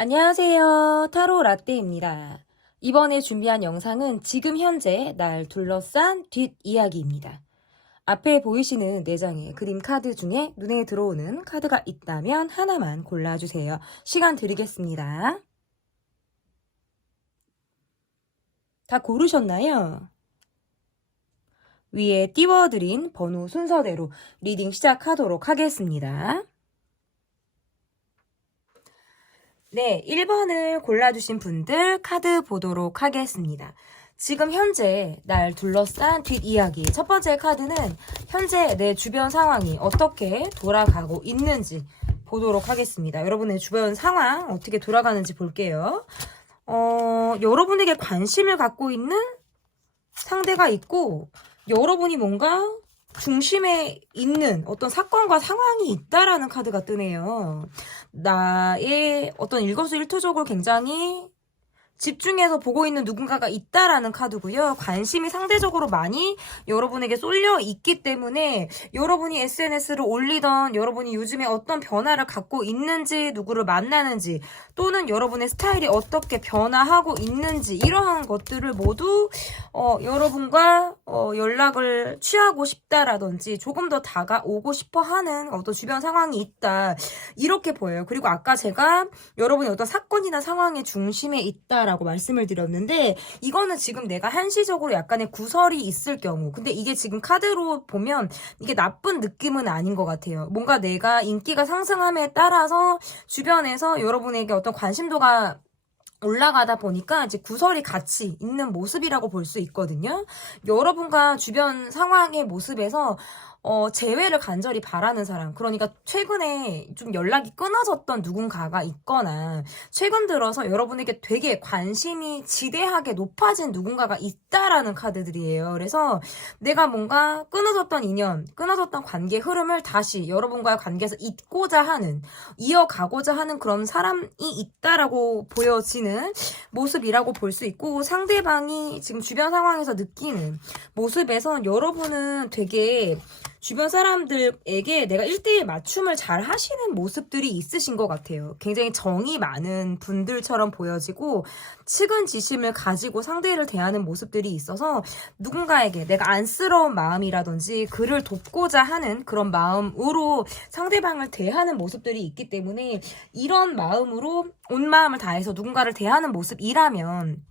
안녕하세요. 타로 라떼입니다. 이번에 준비한 영상은 지금 현재 날 둘러싼 뒷이야기입니다. 앞에 보이시는 4장의 그림 카드 중에 눈에 들어오는 카드가 있다면 하나만 골라주세요. 시간 드리겠습니다. 다 고르셨나요? 위에 띄워드린 번호 순서대로 리딩 시작하도록 하겠습니다. 네, 1번을 골라주신 분들 카드 보도록 하겠습니다. 지금 현재 날 둘러싼 뒷이야기. 첫 번째 카드는 현재 내 주변 상황이 어떻게 돌아가고 있는지 보도록 하겠습니다. 여러분의 주변 상황 어떻게 돌아가는지 볼게요. 여러분에게 관심을 갖고 있는 상대가 있고 여러분이 뭔가 중심에 있는 어떤 사건과 상황이 있다라는 카드가 뜨네요. 나의 어떤 일거수일투족을 굉장히 집중해서 보고 있는 누군가가 있다라는 카드고요. 관심이 상대적으로 많이 여러분에게 쏠려 있기 때문에 여러분이 SNS를 올리던 여러분이 요즘에 어떤 변화를 갖고 있는지 누구를 만나는지 또는 여러분의 스타일이 어떻게 변화하고 있는지 이러한 것들을 모두 여러분과 연락을 취하고 싶다라든지 조금 더 다가오고 싶어 하는 어떤 주변 상황이 있다. 이렇게 보여요. 그리고 아까 제가 여러분이 어떤 사건이나 상황의 중심에 있다 라고 말씀을 드렸는데 이거는 지금 내가 한시적으로 약간의 구설이 있을 경우 근데 이게 지금 카드로 보면 이게 나쁜 느낌은 아닌 것 같아요. 뭔가 내가 인기가 상승함에 따라서 주변에서 여러분에게 어떤 관심도가 올라가다 보니까 이제 구설이 같이 있는 모습이라고 볼 수 있거든요. 여러분과 주변 상황의 모습에서 재회를 간절히 바라는 사람. 그러니까 최근에 좀 연락이 끊어졌던 누군가가 있거나 최근 들어서 여러분에게 되게 관심이 지대하게 높아진 누군가가 있다라는 카드들이에요. 그래서 내가 뭔가 끊어졌던 인연, 끊어졌던 관계 흐름을 다시 여러분과의 관계에서 잇고자 하는, 이어가고자 하는 그런 사람이 있다라고 보여지는 모습이라고 볼 수 있고 상대방이 지금 주변 상황에서 느끼는 모습에서 여러분은 되게 주변 사람들에게 내가 1대1 맞춤을 잘 하시는 모습들이 있으신 것 같아요. 굉장히 정이 많은 분들처럼 보여지고 측은지심을 가지고 상대를 대하는 모습들이 있어서 누군가에게 내가 안쓰러운 마음이라든지 그를 돕고자 하는 그런 마음으로 상대방을 대하는 모습들이 있기 때문에 이런 마음으로 온 마음을 다해서 누군가를 대하는 모습이라면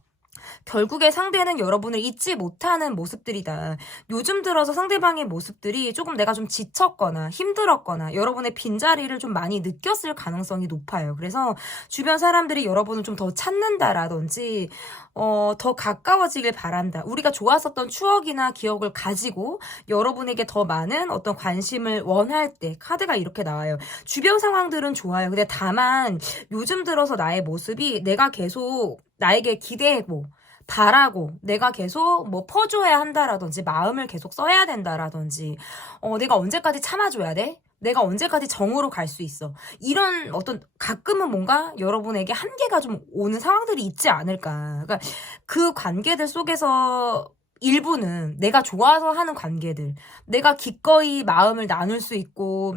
결국에 상대는 여러분을 잊지 못하는 모습들이다. 요즘 들어서 상대방의 모습들이 조금 내가 좀 지쳤거나 힘들었거나 여러분의 빈자리를 좀 많이 느꼈을 가능성이 높아요. 그래서 주변 사람들이 여러분을 좀 더 찾는다라든지 더 가까워지길 바란다. 우리가 좋았었던 추억이나 기억을 가지고 여러분에게 더 많은 어떤 관심을 원할 때 카드가 이렇게 나와요. 주변 상황들은 좋아요. 근데 다만 요즘 들어서 나의 모습이 내가 계속 나에게 기대고 바라고 내가 계속 뭐 퍼줘야 한다라든지 마음을 계속 써야 된다라든지 내가 언제까지 참아줘야 돼? 내가 언제까지 정으로 갈 수 있어? 이런 어떤 가끔은 뭔가 여러분에게 한계가 좀 오는 상황들이 있지 않을까. 그러니까 그 관계들 속에서 일부는 내가 좋아서 하는 관계들, 내가 기꺼이 마음을 나눌 수 있고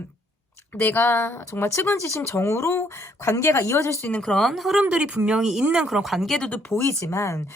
내가 정말 측은지심 정으로 관계가 이어질 수 있는 그런 흐름들이 분명히 있는 그런 관계들도 보이지만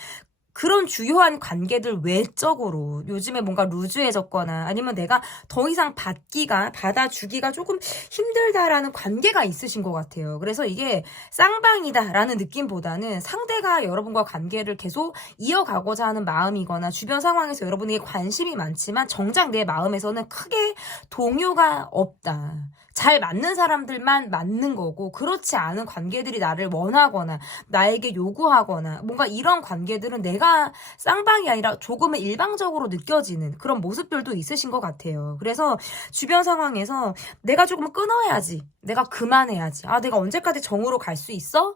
그런 주요한 관계들 외적으로 요즘에 뭔가 루즈해졌거나 아니면 내가 더 이상 받아주기가 조금 힘들다라는 관계가 있으신 것 같아요. 그래서 이게 쌍방이다라는 느낌보다는 상대가 여러분과 관계를 계속 이어가고자 하는 마음이거나 주변 상황에서 여러분에게 관심이 많지만 정작 내 마음에서는 크게 동요가 없다. 잘 맞는 사람들만 맞는 거고 그렇지 않은 관계들이 나를 원하거나 나에게 요구하거나 뭔가 이런 관계들은 내가 쌍방이 아니라 조금은 일방적으로 느껴지는 그런 모습들도 있으신 것 같아요. 그래서 주변 상황에서 내가 조금 끊어야지. 내가 그만해야지. 아, 내가 언제까지 정으로 갈 수 있어?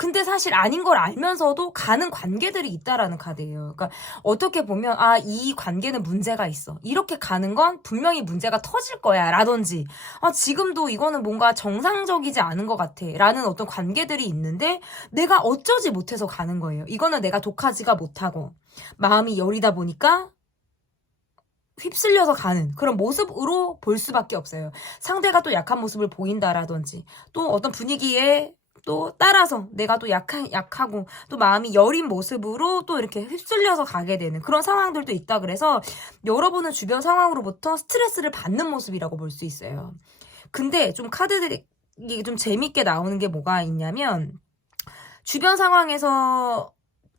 근데 사실 아닌 걸 알면서도 가는 관계들이 있다라는 카드예요. 그러니까 어떻게 보면 이 관계는 문제가 있어. 이렇게 가는 건 분명히 문제가 터질 거야. 라든지 지금도 이거는 뭔가 정상적이지 않은 것 같아. 라는 어떤 관계들이 있는데 내가 어쩌지 못해서 가는 거예요. 이거는 내가 독하지가 못하고 마음이 여리다 보니까 휩쓸려서 가는 그런 모습으로 볼 수밖에 없어요. 상대가 또 약한 모습을 보인다라든지 또 어떤 분위기에 또 따라서 내가 또 약하고 또 마음이 여린 모습으로 또 이렇게 휩쓸려서 가게 되는 그런 상황들도 있다. 그래서 여러분은 주변 상황으로부터 스트레스를 받는 모습이라고 볼 수 있어요. 근데 좀 카드들이 좀 재밌게 나오는 게 뭐가 있냐면 주변 상황에서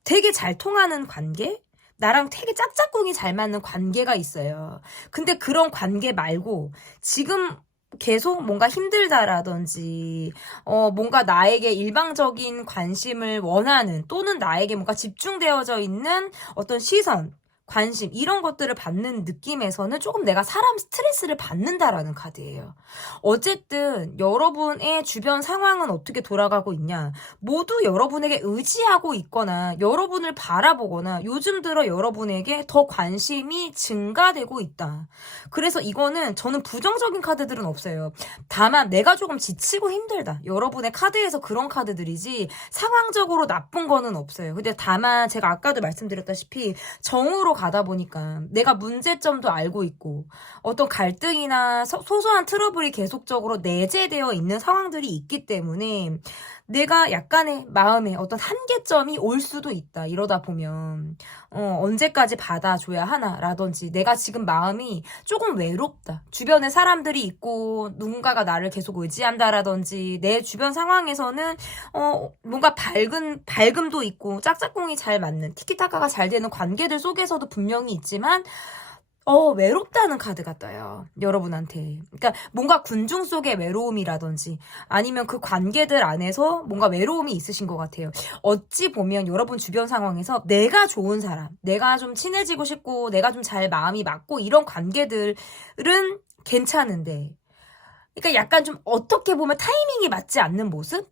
되게 잘 통하는 관계? 나랑 되게 짝짝꿍이 잘 맞는 관계가 있어요. 근데 그런 관계 말고 지금 계속 뭔가 힘들다라든지 뭔가 나에게 일방적인 관심을 원하는 또는 나에게 뭔가 집중되어져 있는 어떤 시선, 관심 이런 것들을 받는 느낌에서는 조금 내가 사람 스트레스를 받는다라는 카드예요. 어쨌든 여러분의 주변 상황은 어떻게 돌아가고 있냐? 모두 여러분에게 의지하고 있거나 여러분을 바라보거나 요즘 들어 여러분에게 더 관심이 증가되고 있다. 그래서 이거는 저는 부정적인 카드들은 없어요. 다만 내가 조금 지치고 힘들다. 여러분의 카드에서 그런 카드들이지 상황적으로 나쁜 거는 없어요. 근데 다만 제가 아까도 말씀드렸다시피 정으로 가다 보니까 내가 문제점도 알고 있고 어떤 갈등이나 소소한 트러블이 계속적으로 내재되어 있는 상황들이 있기 때문에 내가 약간의 마음에 어떤 한계점이 올 수도 있다. 이러다 보면 언제까지 받아줘야 하나라든지 내가 지금 마음이 조금 외롭다. 주변에 사람들이 있고 누군가가 나를 계속 의지한다라든지 내 주변 상황에서는 뭔가 밝음도 있고 짝짝꿍이 잘 맞는 티키타카가 잘 되는 관계들 속에서도 분명히 있지만 외롭다는 카드가 떠요. 여러분한테. 그러니까 뭔가 군중 속의 외로움이라든지 아니면 그 관계들 안에서 뭔가 외로움이 있으신 것 같아요. 어찌 보면 여러분 주변 상황에서 내가 좋은 사람, 내가 좀 친해지고 싶고 내가 좀 잘 마음이 맞고 이런 관계들은 괜찮은데 그러니까 약간 좀 어떻게 보면 타이밍이 맞지 않는 모습?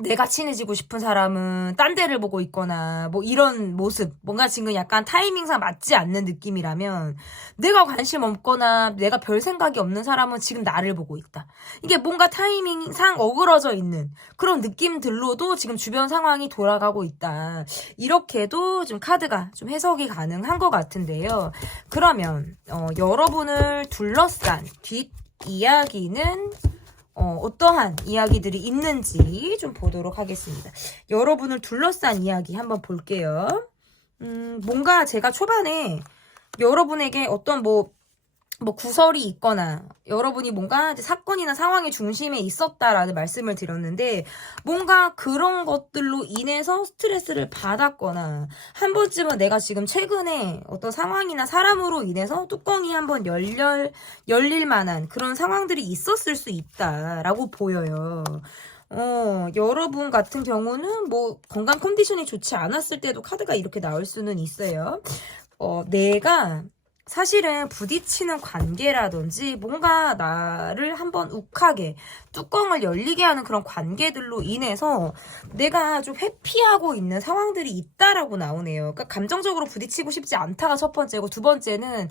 내가 친해지고 싶은 사람은 딴 데를 보고 있거나 뭐 이런 모습 뭔가 지금 약간 타이밍상 맞지 않는 느낌이라면 내가 관심 없거나 내가 별 생각이 없는 사람은 지금 나를 보고 있다. 이게 뭔가 타이밍상 어그러져 있는 그런 느낌들로도 지금 주변 상황이 돌아가고 있다. 이렇게도 좀 카드가 좀 해석이 가능한 것 같은데요. 그러면 여러분을 둘러싼 뒷 이야기는 어떠한 이야기들이 있는지 좀 보도록 하겠습니다. 여러분을 둘러싼 이야기 한번 볼게요. 뭔가 제가 초반에 여러분에게 어떤 구설이 있거나 여러분이 뭔가 사건이나 상황의 중심에 있었다라는 말씀을 드렸는데 뭔가 그런 것들로 인해서 스트레스를 받았거나 한 번쯤은 내가 지금 최근에 어떤 상황이나 사람으로 인해서 뚜껑이 한번 열릴 만한 그런 상황들이 있었을 수 있다라고 보여요. 여러분 같은 경우는 건강 컨디션이 좋지 않았을 때도 카드가 이렇게 나올 수는 있어요. 내가 사실은 부딪히는 관계라든지 뭔가 나를 한번 욱하게 뚜껑을 열리게 하는 그런 관계들로 인해서 내가 좀 회피하고 있는 상황들이 있다라고 나오네요. 그러니까 감정적으로 부딪히고 싶지 않다가 첫 번째고 두 번째는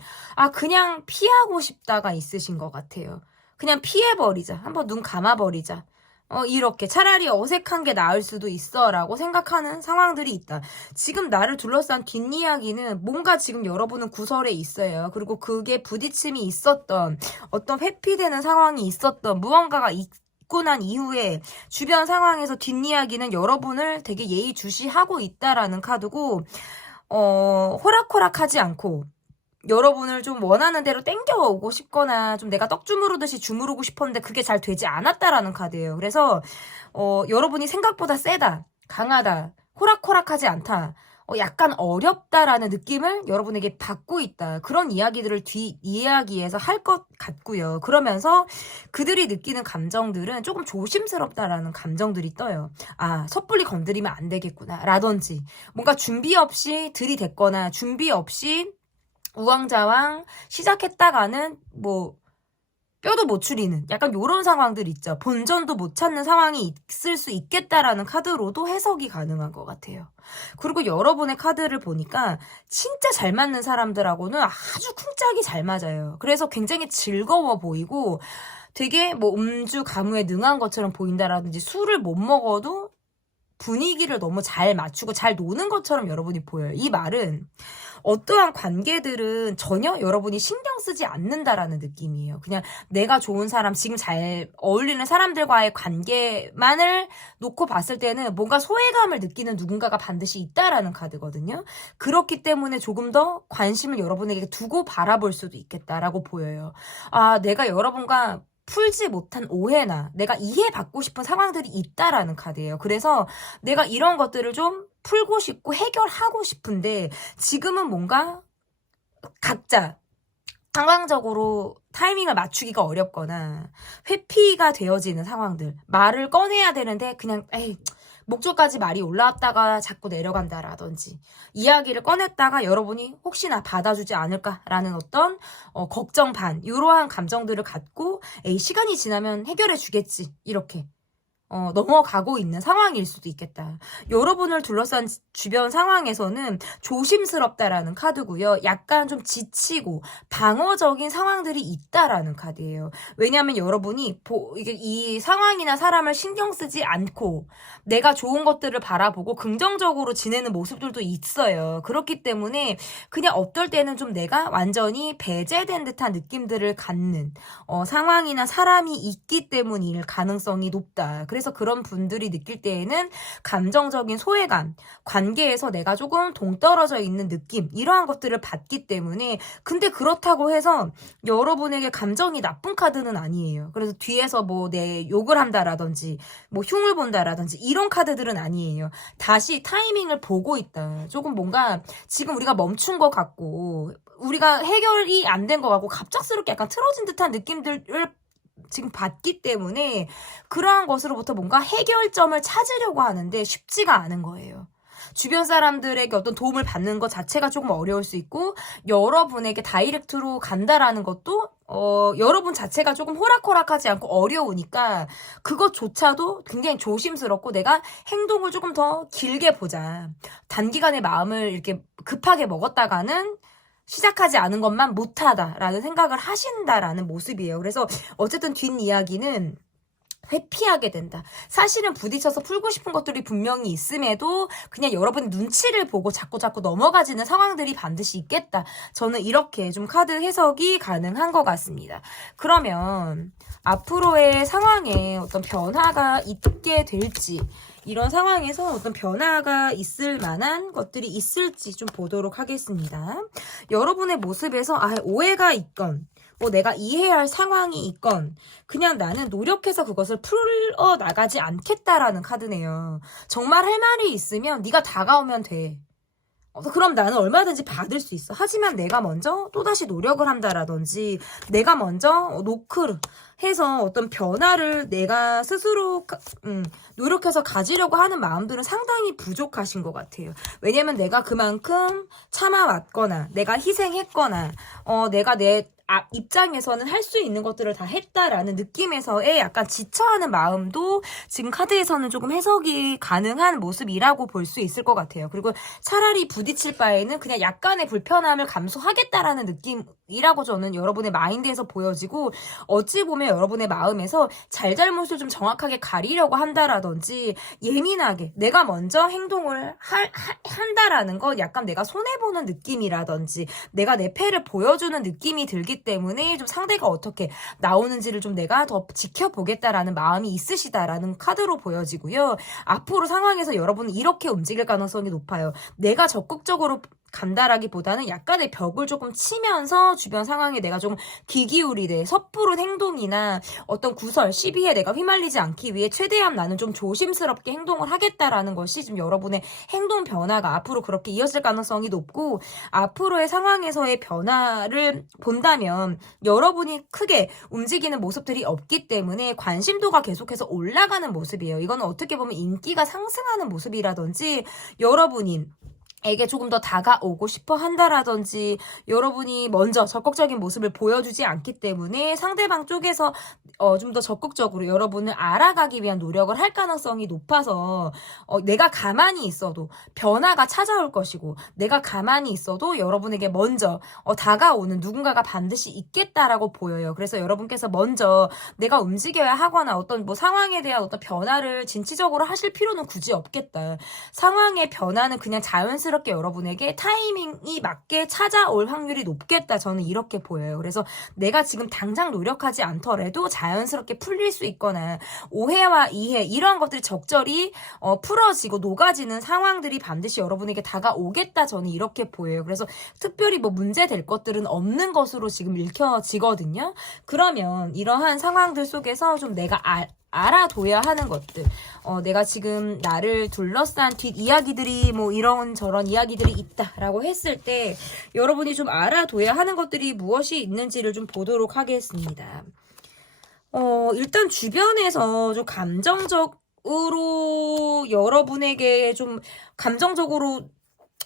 그냥 피하고 싶다가 있으신 것 같아요. 그냥 피해버리자. 한번 눈 감아버리자. 이렇게 차라리 어색한 게 나을 수도 있어 라고 생각하는 상황들이 있다. 지금 나를 둘러싼 뒷이야기는 뭔가 지금 여러분은 구설에 있어요. 그리고 그게 부딪힘이 있었던 어떤 회피되는 상황이 있었던 무언가가 있고 난 이후에 주변 상황에서 뒷이야기는 여러분을 되게 예의주시하고 있다라는 카드고 호락호락하지 않고 여러분을 좀 원하는 대로 땡겨오고 싶거나 좀 내가 떡 주무르듯이 주무르고 싶었는데 그게 잘 되지 않았다라는 카드예요. 그래서 여러분이 생각보다 세다, 강하다, 호락호락하지 않다, 약간 어렵다라는 느낌을 여러분에게 받고 있다. 그런 이야기들을 뒤 이야기에서 할 것 같고요. 그러면서 그들이 느끼는 감정들은 조금 조심스럽다라는 감정들이 떠요. 섣불리 건드리면 안 되겠구나 라든지 뭔가 준비 없이 들이댔거나 준비 없이 우왕좌왕 시작했다가는 뼈도 못 추리는 약간 요런 상황들 있죠. 본전도 못 찾는 상황이 있을 수 있겠다라는 카드로도 해석이 가능한 것 같아요. 그리고 여러분의 카드를 보니까 진짜 잘 맞는 사람들하고는 아주 쿵짝이 잘 맞아요. 그래서 굉장히 즐거워 보이고 되게 음주 가무에 능한 것처럼 보인다라든지 술을 못 먹어도 분위기를 너무 잘 맞추고 잘 노는 것처럼 여러분이 보여요. 이 말은 어떠한 관계들은 전혀 여러분이 신경 쓰지 않는다라는 느낌이에요. 그냥 내가 좋은 사람, 지금 잘 어울리는 사람들과의 관계만을 놓고 봤을 때는 뭔가 소외감을 느끼는 누군가가 반드시 있다라는 카드거든요. 그렇기 때문에 조금 더 관심을 여러분에게 두고 바라볼 수도 있겠다라고 보여요. 아, 내가 여러분과 풀지 못한 오해나 내가 이해받고 싶은 상황들이 있다라는 카드예요. 그래서 내가 이런 것들을 좀 풀고 싶고 해결하고 싶은데 지금은 뭔가 각자 상황적으로 타이밍을 맞추기가 어렵거나 회피가 되어지는 상황들, 말을 꺼내야 되는데 그냥 에이 목줄까지 말이 올라왔다가 자꾸 내려간다라든지 이야기를 꺼냈다가 여러분이 혹시나 받아주지 않을까라는 어떤 걱정 반 이러한 감정들을 갖고 에이 시간이 지나면 해결해 주겠지 이렇게 넘어가고 있는 상황일 수도 있겠다. 여러분을 둘러싼 주변 상황에서는 조심스럽다라는 카드고요. 약간 좀 지치고 방어적인 상황들이 있다라는 카드예요. 왜냐하면 여러분이 이게 이 상황이나 사람을 신경 쓰지 않고 내가 좋은 것들을 바라보고 긍정적으로 지내는 모습들도 있어요. 그렇기 때문에 그냥 어떨 때는 좀 내가 완전히 배제된 듯한 느낌들을 갖는 상황이나 사람이 있기 때문일 가능성이 높다. 그래서 그런 분들이 느낄 때에는 감정적인 소외감, 관계에서 내가 조금 동떨어져 있는 느낌 이러한 것들을 받기 때문에 근데 그렇다고 해서 여러분에게 감정이 나쁜 카드는 아니에요. 그래서 뒤에서 뭐 내 욕을 한다라든지 뭐 흉을 본다라든지 이런 카드들은 아니에요. 다시 타이밍을 보고 있다. 조금 뭔가 지금 우리가 멈춘 것 같고 우리가 해결이 안 된 것 같고 갑작스럽게 약간 틀어진 듯한 느낌들을 지금 받기 때문에 그러한 것으로부터 뭔가 해결점을 찾으려고 하는데 쉽지가 않은 거예요. 주변 사람들에게 어떤 도움을 받는 것 자체가 조금 어려울 수 있고 여러분에게 다이렉트로 간다라는 것도 여러분 자체가 조금 호락호락하지 않고 어려우니까 그것조차도 굉장히 조심스럽고 내가 행동을 조금 더 길게 보자. 단기간에 마음을 이렇게 급하게 먹었다가는 시작하지 않은 것만 못하다라는 생각을 하신다라는 모습이에요. 그래서 어쨌든 뒷이야기는 회피하게 된다. 사실은 부딪혀서 풀고 싶은 것들이 분명히 있음에도 그냥 여러분 눈치를 보고 자꾸 넘어가지는 상황들이 반드시 있겠다. 저는 이렇게 좀 카드 해석이 가능한 것 같습니다. 그러면 앞으로의 상황에 어떤 변화가 있게 될지 이런 상황에서 어떤 변화가 있을 만한 것들이 있을지 좀 보도록 하겠습니다. 여러분의 모습에서 오해가 있건 뭐 내가 이해해야 할 상황이 있건 그냥 나는 노력해서 그것을 풀어 나가지 않겠다라는 카드네요. 정말 할 말이 있으면 네가 다가오면 돼. 그럼 나는 얼마든지 받을 수 있어. 하지만 내가 먼저 또다시 노력을 한다라든지 내가 먼저 노크를 해서 어떤 변화를 내가 스스로 노력해서 가지려고 하는 마음들은 상당히 부족하신 것 같아요. 왜냐면 내가 그만큼 참아왔거나 내가 희생했거나 내가 내 입장에서는 할 수 있는 것들을 다 했다라는 느낌에서의 약간 지쳐하는 마음도 지금 카드에서는 조금 해석이 가능한 모습이라고 볼 수 있을 것 같아요. 그리고 차라리 부딪힐 바에는 그냥 약간의 불편함을 감수하겠다라는 느낌이라고 저는 여러분의 마인드에서 보여지고 어찌 보면 여러분의 마음에서 잘잘못을 좀 정확하게 가리려고 한다라든지 예민하게 내가 먼저 행동을 한다라는 건 약간 내가 손해보는 느낌이라든지 내가 내 패를 보여주는 느낌이 들기 때문에 좀 상대가 어떻게 나오는지를 좀 내가 더 지켜보겠다라는 마음이 있으시다라는 카드로 보여지고요. 앞으로 상황에서 여러분은 이렇게 움직일 가능성이 높아요. 내가 적극적으로 간다라기보다는 약간의 벽을 조금 치면서 주변 상황에 내가 좀 귀 기울이되 섣부른 행동이나 어떤 구설, 시비에 내가 휘말리지 않기 위해 최대한 나는 좀 조심스럽게 행동을 하겠다라는 것이 지금 여러분의 행동 변화가 앞으로 그렇게 이어질 가능성이 높고 앞으로의 상황에서의 변화를 본다면 여러분이 크게 움직이는 모습들이 없기 때문에 관심도가 계속해서 올라가는 모습이에요. 이거는 어떻게 보면 인기가 상승하는 모습이라든지 여러분이 에게 조금 더 다가오고 싶어 한다라든지 여러분이 먼저 적극적인 모습을 보여주지 않기 때문에 상대방 쪽에서 좀 더 적극적으로 여러분을 알아가기 위한 노력을 할 가능성이 높아서 내가 가만히 있어도 변화가 찾아올 것이고 내가 가만히 있어도 여러분에게 먼저 다가오는 누군가가 반드시 있겠다라고 보여요. 그래서 여러분께서 먼저 내가 움직여야 하거나 어떤 뭐 상황에 대한 어떤 변화를 진취적으로 하실 필요는 굳이 없겠다. 상황의 변화는 그냥 자연스럽게 여러분에게 타이밍이 맞게 찾아올 확률이 높겠다. 저는 이렇게 보여요. 그래서 내가 지금 당장 노력하지 않더라도 자연스럽게 풀릴 수 있거나 오해와 이해 이런 것들이 적절히 풀어지고 녹아지는 상황들이 반드시 여러분에게 다가오겠다. 저는 이렇게 보여요. 그래서 특별히 뭐 문제될 것들은 없는 것으로 지금 읽혀지거든요. 그러면 이러한 상황들 속에서 좀 내가 알아둬야 하는 것들, 내가 지금 나를 둘러싼 뒷이야기들이 뭐 이런저런 이야기들이 있다라고 했을 때 여러분이 좀 알아둬야 하는 것들이 무엇이 있는지를 좀 보도록 하겠습니다. 일단 주변에서 좀 감정적으로 여러분에게 좀 감정적으로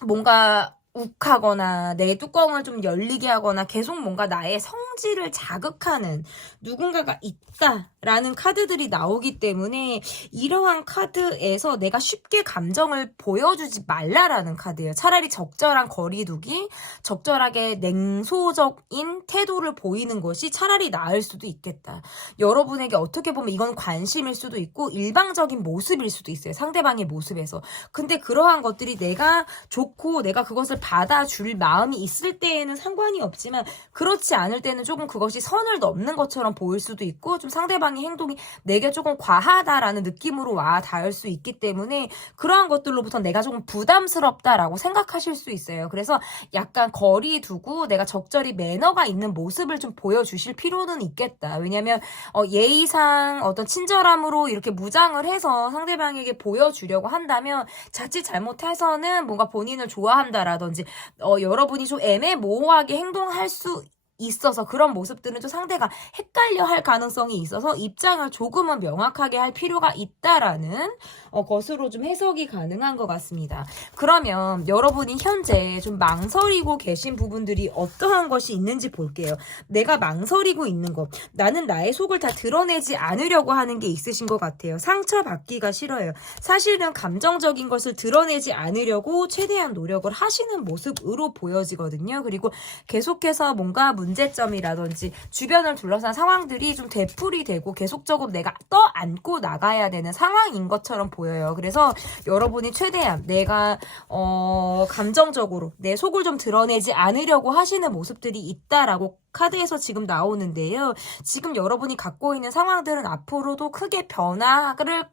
뭔가 욱하거나 내 뚜껑을 좀 열리게 하거나 계속 뭔가 나의 성질을 자극하는 누군가가 있다라는 카드들이 나오기 때문에 이러한 카드에서 내가 쉽게 감정을 보여주지 말라라는 카드예요. 차라리 적절한 거리두기, 적절하게 냉소적인 태도를 보이는 것이 차라리 나을 수도 있겠다. 여러분에게 어떻게 보면 이건 관심일 수도 있고 일방적인 모습일 수도 있어요. 상대방의 모습에서. 근데 그러한 것들이 내가 좋고 내가 그것을 받아줄 마음이 있을 때에는 상관이 없지만 그렇지 않을 때는 조금 그것이 선을 넘는 것처럼 보일 수도 있고 좀 상대방의 행동이 내게 조금 과하다라는 느낌으로 와 닿을 수 있기 때문에 그러한 것들로부터 내가 조금 부담스럽다라고 생각하실 수 있어요. 그래서 약간 거리 두고 내가 적절히 매너가 있는 모습을 좀 보여주실 필요는 있겠다. 왜냐면 예의상 어떤 친절함으로 이렇게 무장을 해서 상대방에게 보여주려고 한다면 자칫 잘못해서는 뭔가 본인을 좋아한다라든지 여러분이 좀 애매모호하게 행동할 수 있어서 그런 모습들은 좀 상대가 헷갈려 할 가능성이 있어서 입장을 조금은 명확하게 할 필요가 있다라는 것으로 좀 해석이 가능한 것 같습니다. 그러면 여러분이 현재 좀 망설이고 계신 부분들이 어떠한 것이 있는지 볼게요. 내가 망설이고 있는 것, 나는 나의 속을 다 드러내지 않으려고 하는 게 있으신 것 같아요. 상처받기가 싫어요. 사실은 감정적인 것을 드러내지 않으려고 최대한 노력을 하시는 모습으로 보여지거든요. 그리고 계속해서 뭔가 문제점이라든지 주변을 둘러싼 상황들이 좀 되풀이 되고 계속적으로 내가 떠안고 나가야 되는 상황인 것처럼 보여요. 그래서 여러분이 최대한 내가 감정적으로 내 속을 좀 드러내지 않으려고 하시는 모습들이 있다라고 카드에서 지금 나오는데요. 지금 여러분이 갖고 있는 상황들은 앞으로도 크게 변화를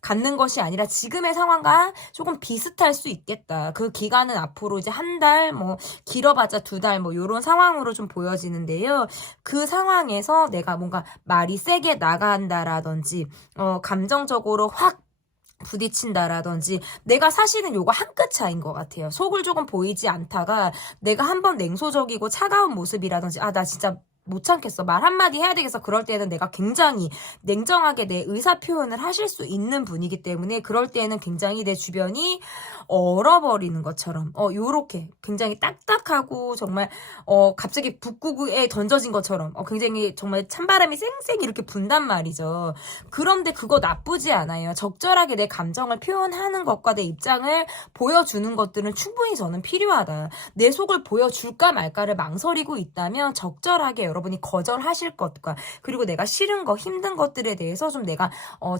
갖는 것이 아니라 지금의 상황과 조금 비슷할 수 있겠다. 그 기간은 앞으로 이제 한 달, 뭐 길어봤자 2달, 뭐 이런 상황으로 좀 보여지는데요. 그 상황에서 내가 뭔가 말이 세게 나간다라든지 감정적으로 확 부딪힌다라든지 내가 사실은 요거 한 끗 차이인 것 같아요. 속을 조금 보이지 않다가 내가 한번 냉소적이고 차가운 모습이라든지 나 진짜 못 참겠어. 말 한마디 해야 되겠어. 그럴 때는 내가 굉장히 냉정하게 내 의사 표현을 하실 수 있는 분이기 때문에 그럴 때는 굉장히 내 주변이 얼어버리는 것처럼 요렇게 굉장히 딱딱하고 정말 갑자기 북구구에 던져진 것처럼 굉장히 정말 찬바람이 쌩쌩 이렇게 분단 말이죠. 그런데 그거 나쁘지 않아요. 적절하게 내 감정을 표현하는 것과 내 입장을 보여주는 것들은 충분히 저는 필요하다. 내 속을 보여줄까 말까를 망설이고 있다면 적절하게 여러분이 거절하실 것과 그리고 내가 싫은 거 힘든 것들에 대해서 좀 내가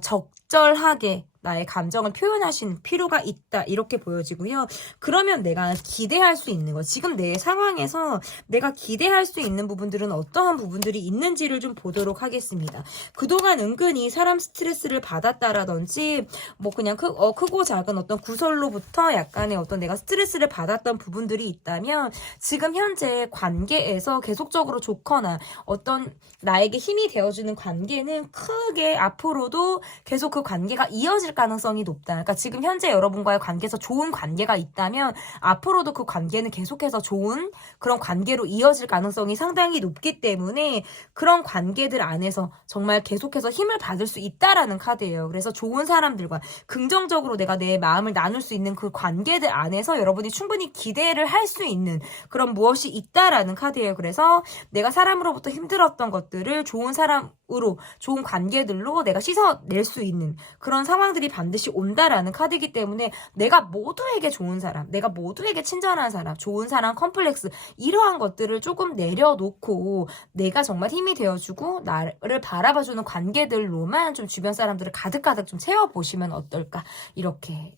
적절하게 나의 감정을 표현하신 필요가 있다 이렇게 보여지고요. 그러면 내가 기대할 수 있는 거 지금 내 상황에서 내가 기대할 수 있는 부분들은 어떠한 부분들이 있는지를 좀 보도록 하겠습니다. 그동안 은근히 사람 스트레스를 받았다라든지 뭐 그냥 크고 작은 어떤 구설로부터 약간의 어떤 내가 스트레스를 받았던 부분들이 있다면 지금 현재 관계에서 계속적으로 좋거나 어떤 나에게 힘이 되어주는 관계는 크게 앞으로도 계속 그 관계가 이어질 이어질 가능성이 높다. 그러니까 지금 현재 여러분과의 관계에서 좋은 관계가 있다면 앞으로도 그 관계는 계속해서 좋은 그런 관계로 이어질 가능성이 상당히 높기 때문에 그런 관계들 안에서 정말 계속해서 힘을 받을 수 있다라는 카드예요. 그래서 좋은 사람들과 긍정적으로 내가 내 마음을 나눌 수 있는 그 관계들 안에서 여러분이 충분히 기대를 할 수 있는 그런 무엇이 있다라는 카드예요. 그래서 내가 사람으로부터 힘들었던 것들을 좋은 사람으로 좋은 관계들로 내가 씻어낼 수 있는 그런 상황들이 반드시 온다라는 카드이기 때문에 내가 모두에게 좋은 사람, 내가 모두에게 친절한 사람, 좋은 사람 컴플렉스 이러한 것들을 조금 내려놓고 내가 정말 힘이 되어주고 나를 바라봐주는 관계들로만 좀 주변 사람들을 가득가득 좀 채워보시면 어떨까 이렇게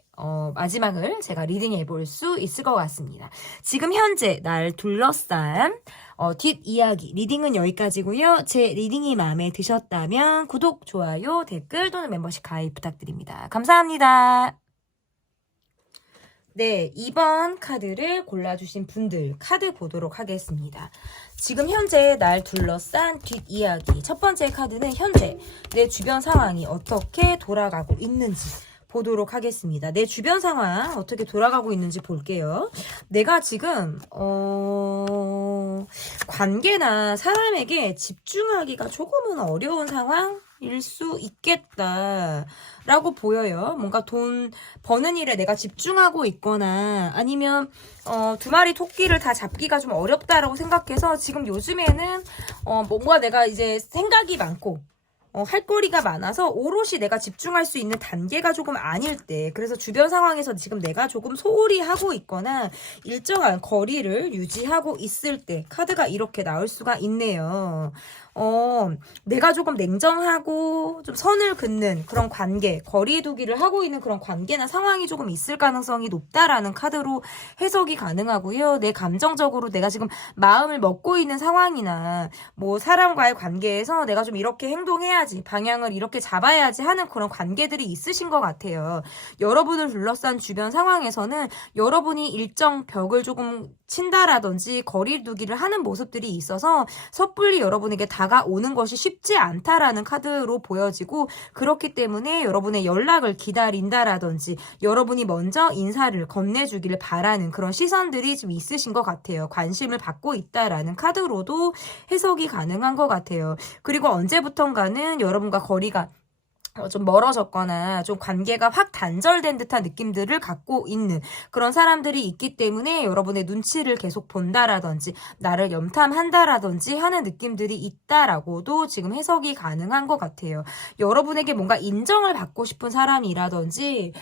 마지막을 제가 리딩해 볼 수 있을 것 같습니다. 지금 현재 날 둘러싼 뒷이야기 리딩은 여기까지고요. 제 리딩이 마음에 드셨다면 구독, 좋아요, 댓글 또는 멤버십 가입 부탁드립니다. 감사합니다. 네, 2번 카드를 골라주신 분들 카드 보도록 하겠습니다. 지금 현재 날 둘러싼 뒷이야기 첫 번째 카드는 현재 내 주변 상황이 어떻게 돌아가고 있는지 보도록 하겠습니다. 내 주변 상황 어떻게 돌아가고 있는지 볼게요. 내가 지금 관계나 사람에게 집중하기가 조금은 어려운 상황일 수 있겠다라고 보여요. 뭔가 돈 버는 일에 내가 집중하고 있거나 아니면 두 마리 토끼를 다 잡기가 좀 어렵다라고 생각해서 지금 요즘에는 뭔가 내가 이제 생각이 많고 할 거리가 많아서 오롯이 내가 집중할 수 있는 단계가 조금 아닐 때 그래서 주변 상황에서 지금 내가 조금 소홀히 하고 있거나 일정한 거리를 유지하고 있을 때 카드가 이렇게 나올 수가 있네요. 내가 조금 냉정하고 좀 선을 긋는 그런 관계, 거리두기를 하고 있는 그런 관계나 상황이 조금 있을 가능성이 높다라는 카드로 해석이 가능하고요. 내 감정적으로 내가 지금 마음을 먹고 있는 상황이나 뭐 사람과의 관계에서 내가 좀 이렇게 행동해야지, 방향을 이렇게 잡아야지 하는 그런 관계들이 있으신 것 같아요. 여러분을 둘러싼 주변 상황에서는 여러분이 일정 벽을 조금 친다라든지 거리두기를 하는 모습들이 있어서 섣불리 여러분에게 다가오는 것이 쉽지 않다라는 카드로 보여지고 그렇기 때문에 여러분의 연락을 기다린다라든지 여러분이 먼저 인사를 건네주기를 바라는 그런 시선들이 좀 있으신 것 같아요. 관심을 받고 있다라는 카드로도 해석이 가능한 것 같아요. 그리고 언제부턴가는 여러분과 거리가 좀 멀어졌거나 좀 관계가 확 단절된 듯한 느낌들을 갖고 있는 그런 사람들이 있기 때문에 여러분의 눈치를 계속 본다라든지 나를 염탐한다라든지 하는 느낌들이 있다라고도 지금 해석이 가능한 것 같아요. 여러분에게 뭔가 인정을 받고 싶은 사람이라든지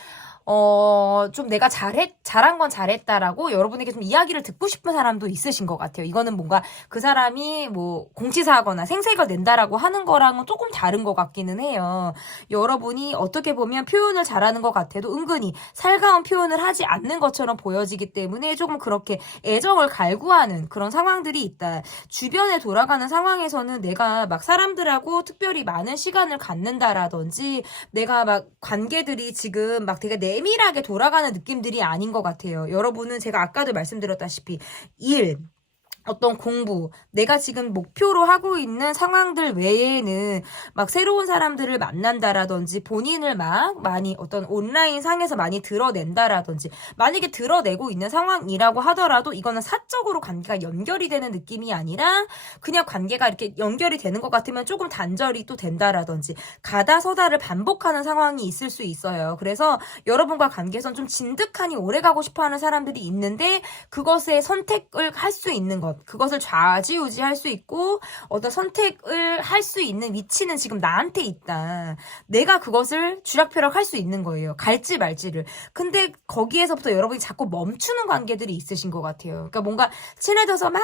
좀 내가 잘한 건 잘했다라고 여러분에게 좀 이야기를 듣고 싶은 사람도 있으신 것 같아요. 이거는 뭔가 그 사람이 뭐 공치사하거나 생색을 낸다라고 하는 거랑은 조금 다른 것 같기는 해요. 여러분이 어떻게 보면 표현을 잘하는 것 같아도 은근히 살가운 표현을 하지 않는 것처럼 보여지기 때문에 조금 그렇게 애정을 갈구하는 그런 상황들이 있다. 주변에 돌아가는 상황에서는 내가 막 사람들하고 특별히 많은 시간을 갖는다라든지 내가 막 관계들이 지금 막 되게 내밀하게 돌아가는 느낌들이 아닌 것 같아요. 여러분은 제가 아까도 말씀드렸다시피 어떤 공부, 내가 지금 목표로 하고 있는 상황들 외에는 막 새로운 사람들을 만난다라든지 본인을 막 많이 어떤 온라인 상에서 많이 드러낸다라든지 만약에 드러내고 있는 상황이라고 하더라도 이거는 사적으로 관계가 연결이 되는 느낌이 아니라 그냥 관계가 이렇게 연결이 되는 것 같으면 조금 단절이 또 된다라든지 가다서다를 반복하는 상황이 있을 수 있어요. 그래서 여러분과 관계에선 좀 진득하니 오래가고 싶어하는 사람들이 있는데 그것에 선택을 할 수 있는 것 그것을 좌지우지할 수 있고 어떤 선택을 할 수 있는 위치는 지금 나한테 있다. 내가 그것을 쥐락펴락 할 수 있는 거예요. 갈지 말지를. 근데 거기에서부터 여러분이 자꾸 멈추는 관계들이 있으신 것 같아요. 그러니까 뭔가 친해져서 막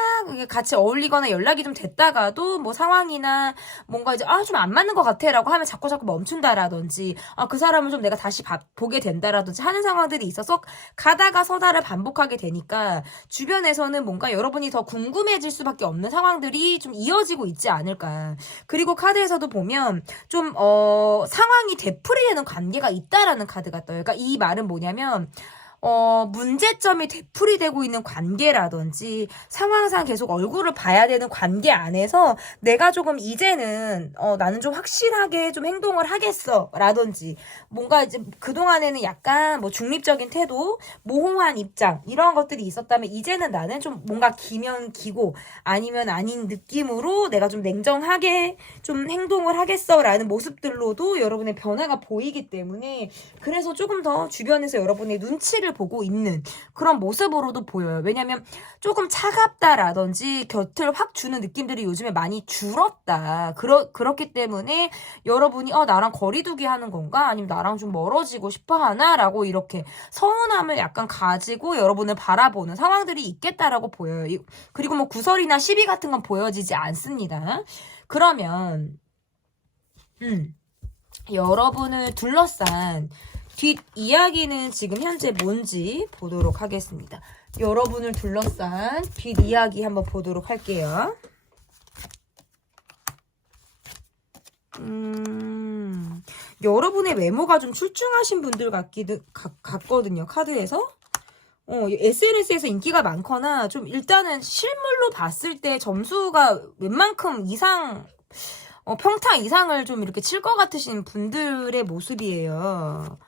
같이 어울리거나 연락이 좀 됐다가도 뭐 상황이나 뭔가 이제 좀 안 맞는 것 같아 라고 하면 자꾸 멈춘다라든지 그 사람을 좀 내가 다시 보게 된다라든지 하는 상황들이 있어서 가다가 서다를 반복하게 되니까 주변에서는 뭔가 여러분이 더 궁금해질 수밖에 없는 상황들이 좀 이어지고 있지 않을까. 그리고 카드에서도 보면 좀 상황이 되풀이되는 관계가 있다라는 카드가 떠요. 그러니까 이 말은 뭐냐면 문제점이 되풀이되고 있는 관계라든지 상황상 계속 얼굴을 봐야 되는 관계 안에서 내가 조금 이제는 나는 좀 확실하게 좀 행동을 하겠어 라든지 뭔가 이제 그동안에는 약간 뭐 중립적인 태도, 모호한 입장 이런 것들이 있었다면 이제는 나는 좀 뭔가 기면 기고 아니면 아닌 느낌으로 내가 좀 냉정하게 좀 행동을 하겠어 라는 모습들로도 여러분의 변화가 보이기 때문에 그래서 조금 더 주변에서 여러분의 눈치를 보고 있는 그런 모습으로도 보여요. 왜냐면 조금 차갑다라든지 곁을 확 주는 느낌들이 요즘에 많이 줄었다. 그렇기 때문에 여러분이 나랑 거리두기 하는 건가? 아니면 나랑 좀 멀어지고 싶어 하나? 라고 이렇게 서운함을 약간 가지고 여러분을 바라보는 상황들이 있겠다라고 보여요. 그리고 뭐 구설이나 시비 같은 건 보여지지 않습니다. 그러면 여러분을 둘러싼 뒷이야기는 지금 현재 뭔지 보도록 하겠습니다. 여러분을 둘러싼 뒷이야기 한번 보도록 할게요. 여러분의 외모가 좀 출중하신 분들 같거든요. 카드에서. SNS에서 인기가 많거나 좀 일단은 실물로 봤을 때 점수가 웬만큼 이상 평타 이상을 좀 이렇게 칠 것 같으신 분들의 모습이에요.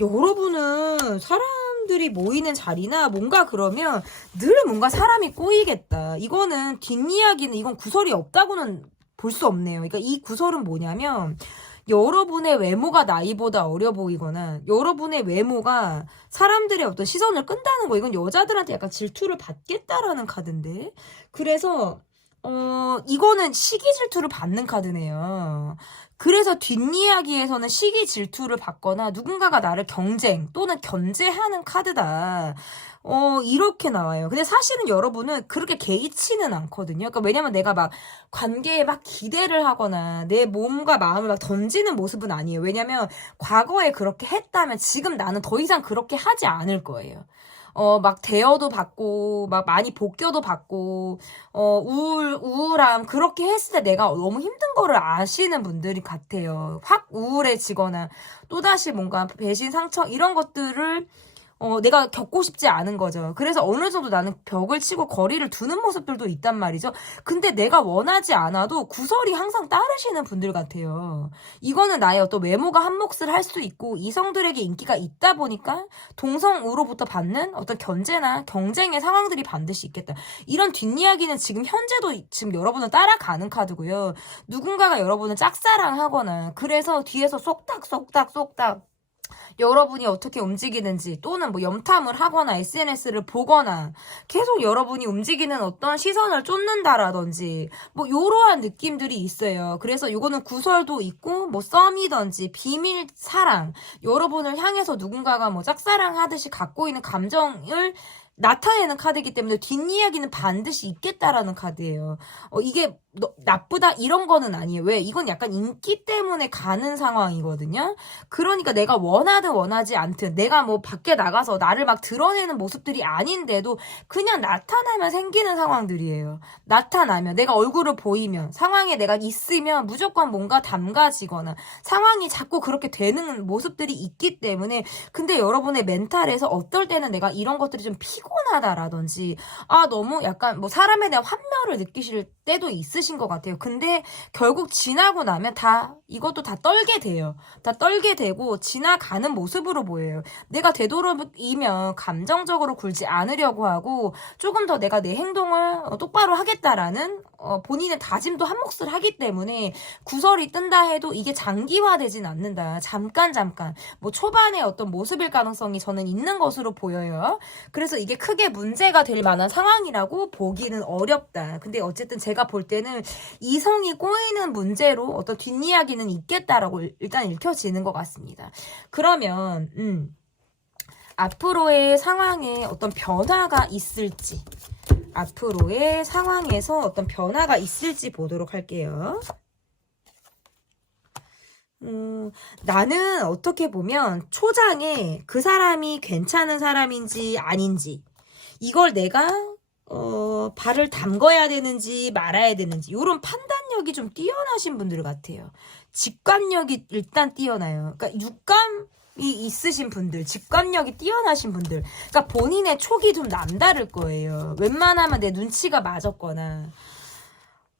여러분은 사람들이 모이는 자리나 뭔가 그러면 늘 뭔가 사람이 꼬이겠다. 이거는 뒷이야기는 이건 구설이 없다고는 볼 수 없네요. 그러니까 이 구설은 뭐냐면 여러분의 외모가 나이보다 어려 보이거나 여러분의 외모가 사람들의 어떤 시선을 끈다는 거 이건 여자들한테 약간 질투를 받겠다라는 카드인데 그래서 이거는 시기 질투를 받는 카드네요. 그래서 뒷이야기에서는 시기 질투를 받거나 누군가가 나를 경쟁 또는 견제하는 카드다. 이렇게 나와요. 근데 사실은 여러분은 그렇게 개의치는 않거든요. 그러니까 왜냐면 내가 막 관계에 막 기대를 하거나 내 몸과 마음을 막 던지는 모습은 아니에요. 왜냐면 과거에 그렇게 했다면 지금 나는 더 이상 그렇게 하지 않을 거예요. 막 대여도 받고, 막 많이 복교도 받고, 우울함, 그렇게 했을 때 내가 너무 힘든 거를 아시는 분들이 같아요. 확 우울해지거나, 또다시 뭔가 배신, 상처, 이런 것들을 내가 겪고 싶지 않은 거죠. 그래서 어느 정도 나는 벽을 치고 거리를 두는 모습들도 있단 말이죠. 근데 내가 원하지 않아도 구설이 항상 따르시는 분들 같아요. 이거는 나의 어떤 외모가 한 몫을 할 수 있고 이성들에게 인기가 있다 보니까 동성으로부터 받는 어떤 견제나 경쟁의 상황들이 반드시 있겠다. 이런 뒷이야기는 지금 현재도 지금 여러분을 따라가는 카드고요. 누군가가 여러분을 짝사랑하거나 그래서 뒤에서 쏙닥 여러분이 어떻게 움직이는지 또는 뭐 염탐을 하거나 SNS를 보거나 계속 여러분이 움직이는 어떤 시선을 쫓는다라든지 뭐 요러한 느낌들이 있어요. 그래서 요거는 구설도 있고 뭐 썸이든지 비밀 사랑 여러분을 향해서 누군가가 뭐 짝사랑하듯이 갖고 있는 감정을 나타내는 카드이기 때문에 뒷이야기는 반드시 있겠다라는 카드예요. 이게 나쁘다 이런 거는 아니에요. 왜? 이건 약간 인기 때문에 가는 상황이거든요. 그러니까 내가 원하든 원하지 않든 내가 뭐 밖에 나가서 나를 막 드러내는 모습들이 아닌데도 그냥 나타나면 생기는 상황들이에요. 나타나면 내가 얼굴을 보이면 상황에 내가 있으면 무조건 뭔가 담가지거나 상황이 자꾸 그렇게 되는 모습들이 있기 때문에 근데 여러분의 멘탈에서 어떨 때는 내가 이런 것들이 좀 피곤하다라든지 너무 약간 뭐 사람에 대한 환멸을 느끼실 때도 있으신 것 같아요. 근데 결국 지나고 나면 이것도 다 떨게 돼요. 다 떨게 되고 지나가는 모습으로 보여요. 내가 되도록이면 감정적으로 굴지 않으려고 하고 조금 더 내가 내 행동을 똑바로 하겠다라는 본인의 다짐도 한 몫을 하기 때문에 구설이 뜬다 해도 이게 장기화되진 않는다. 잠깐 뭐 초반에 어떤 모습일 가능성이 저는 있는 것으로 보여요. 그래서 이게 크게 문제가 될 만한 상황이라고 보기는 어렵다. 근데 어쨌든 제가 볼 때는 이성이 꼬이는 문제로 어떤 뒷이야기는 있겠다라고 일단 읽혀지는 것 같습니다. 그러면 앞으로의 상황에 어떤 변화가 있을지 앞으로의 상황에서 어떤 변화가 있을지 보도록 할게요. 나는 어떻게 보면 초장에 그 사람이 괜찮은 사람인지 아닌지 이걸 내가 발을 담궈야 되는지 말아야 되는지 이런 판단력이 좀 뛰어나신 분들 같아요. 직관력이 일단 뛰어나요. 그러니까 있으신 분들, 직관력이 뛰어나신 분들, 그러니까 본인의 촉이 좀 남다를 거예요. 웬만하면 내 눈치가 맞았거나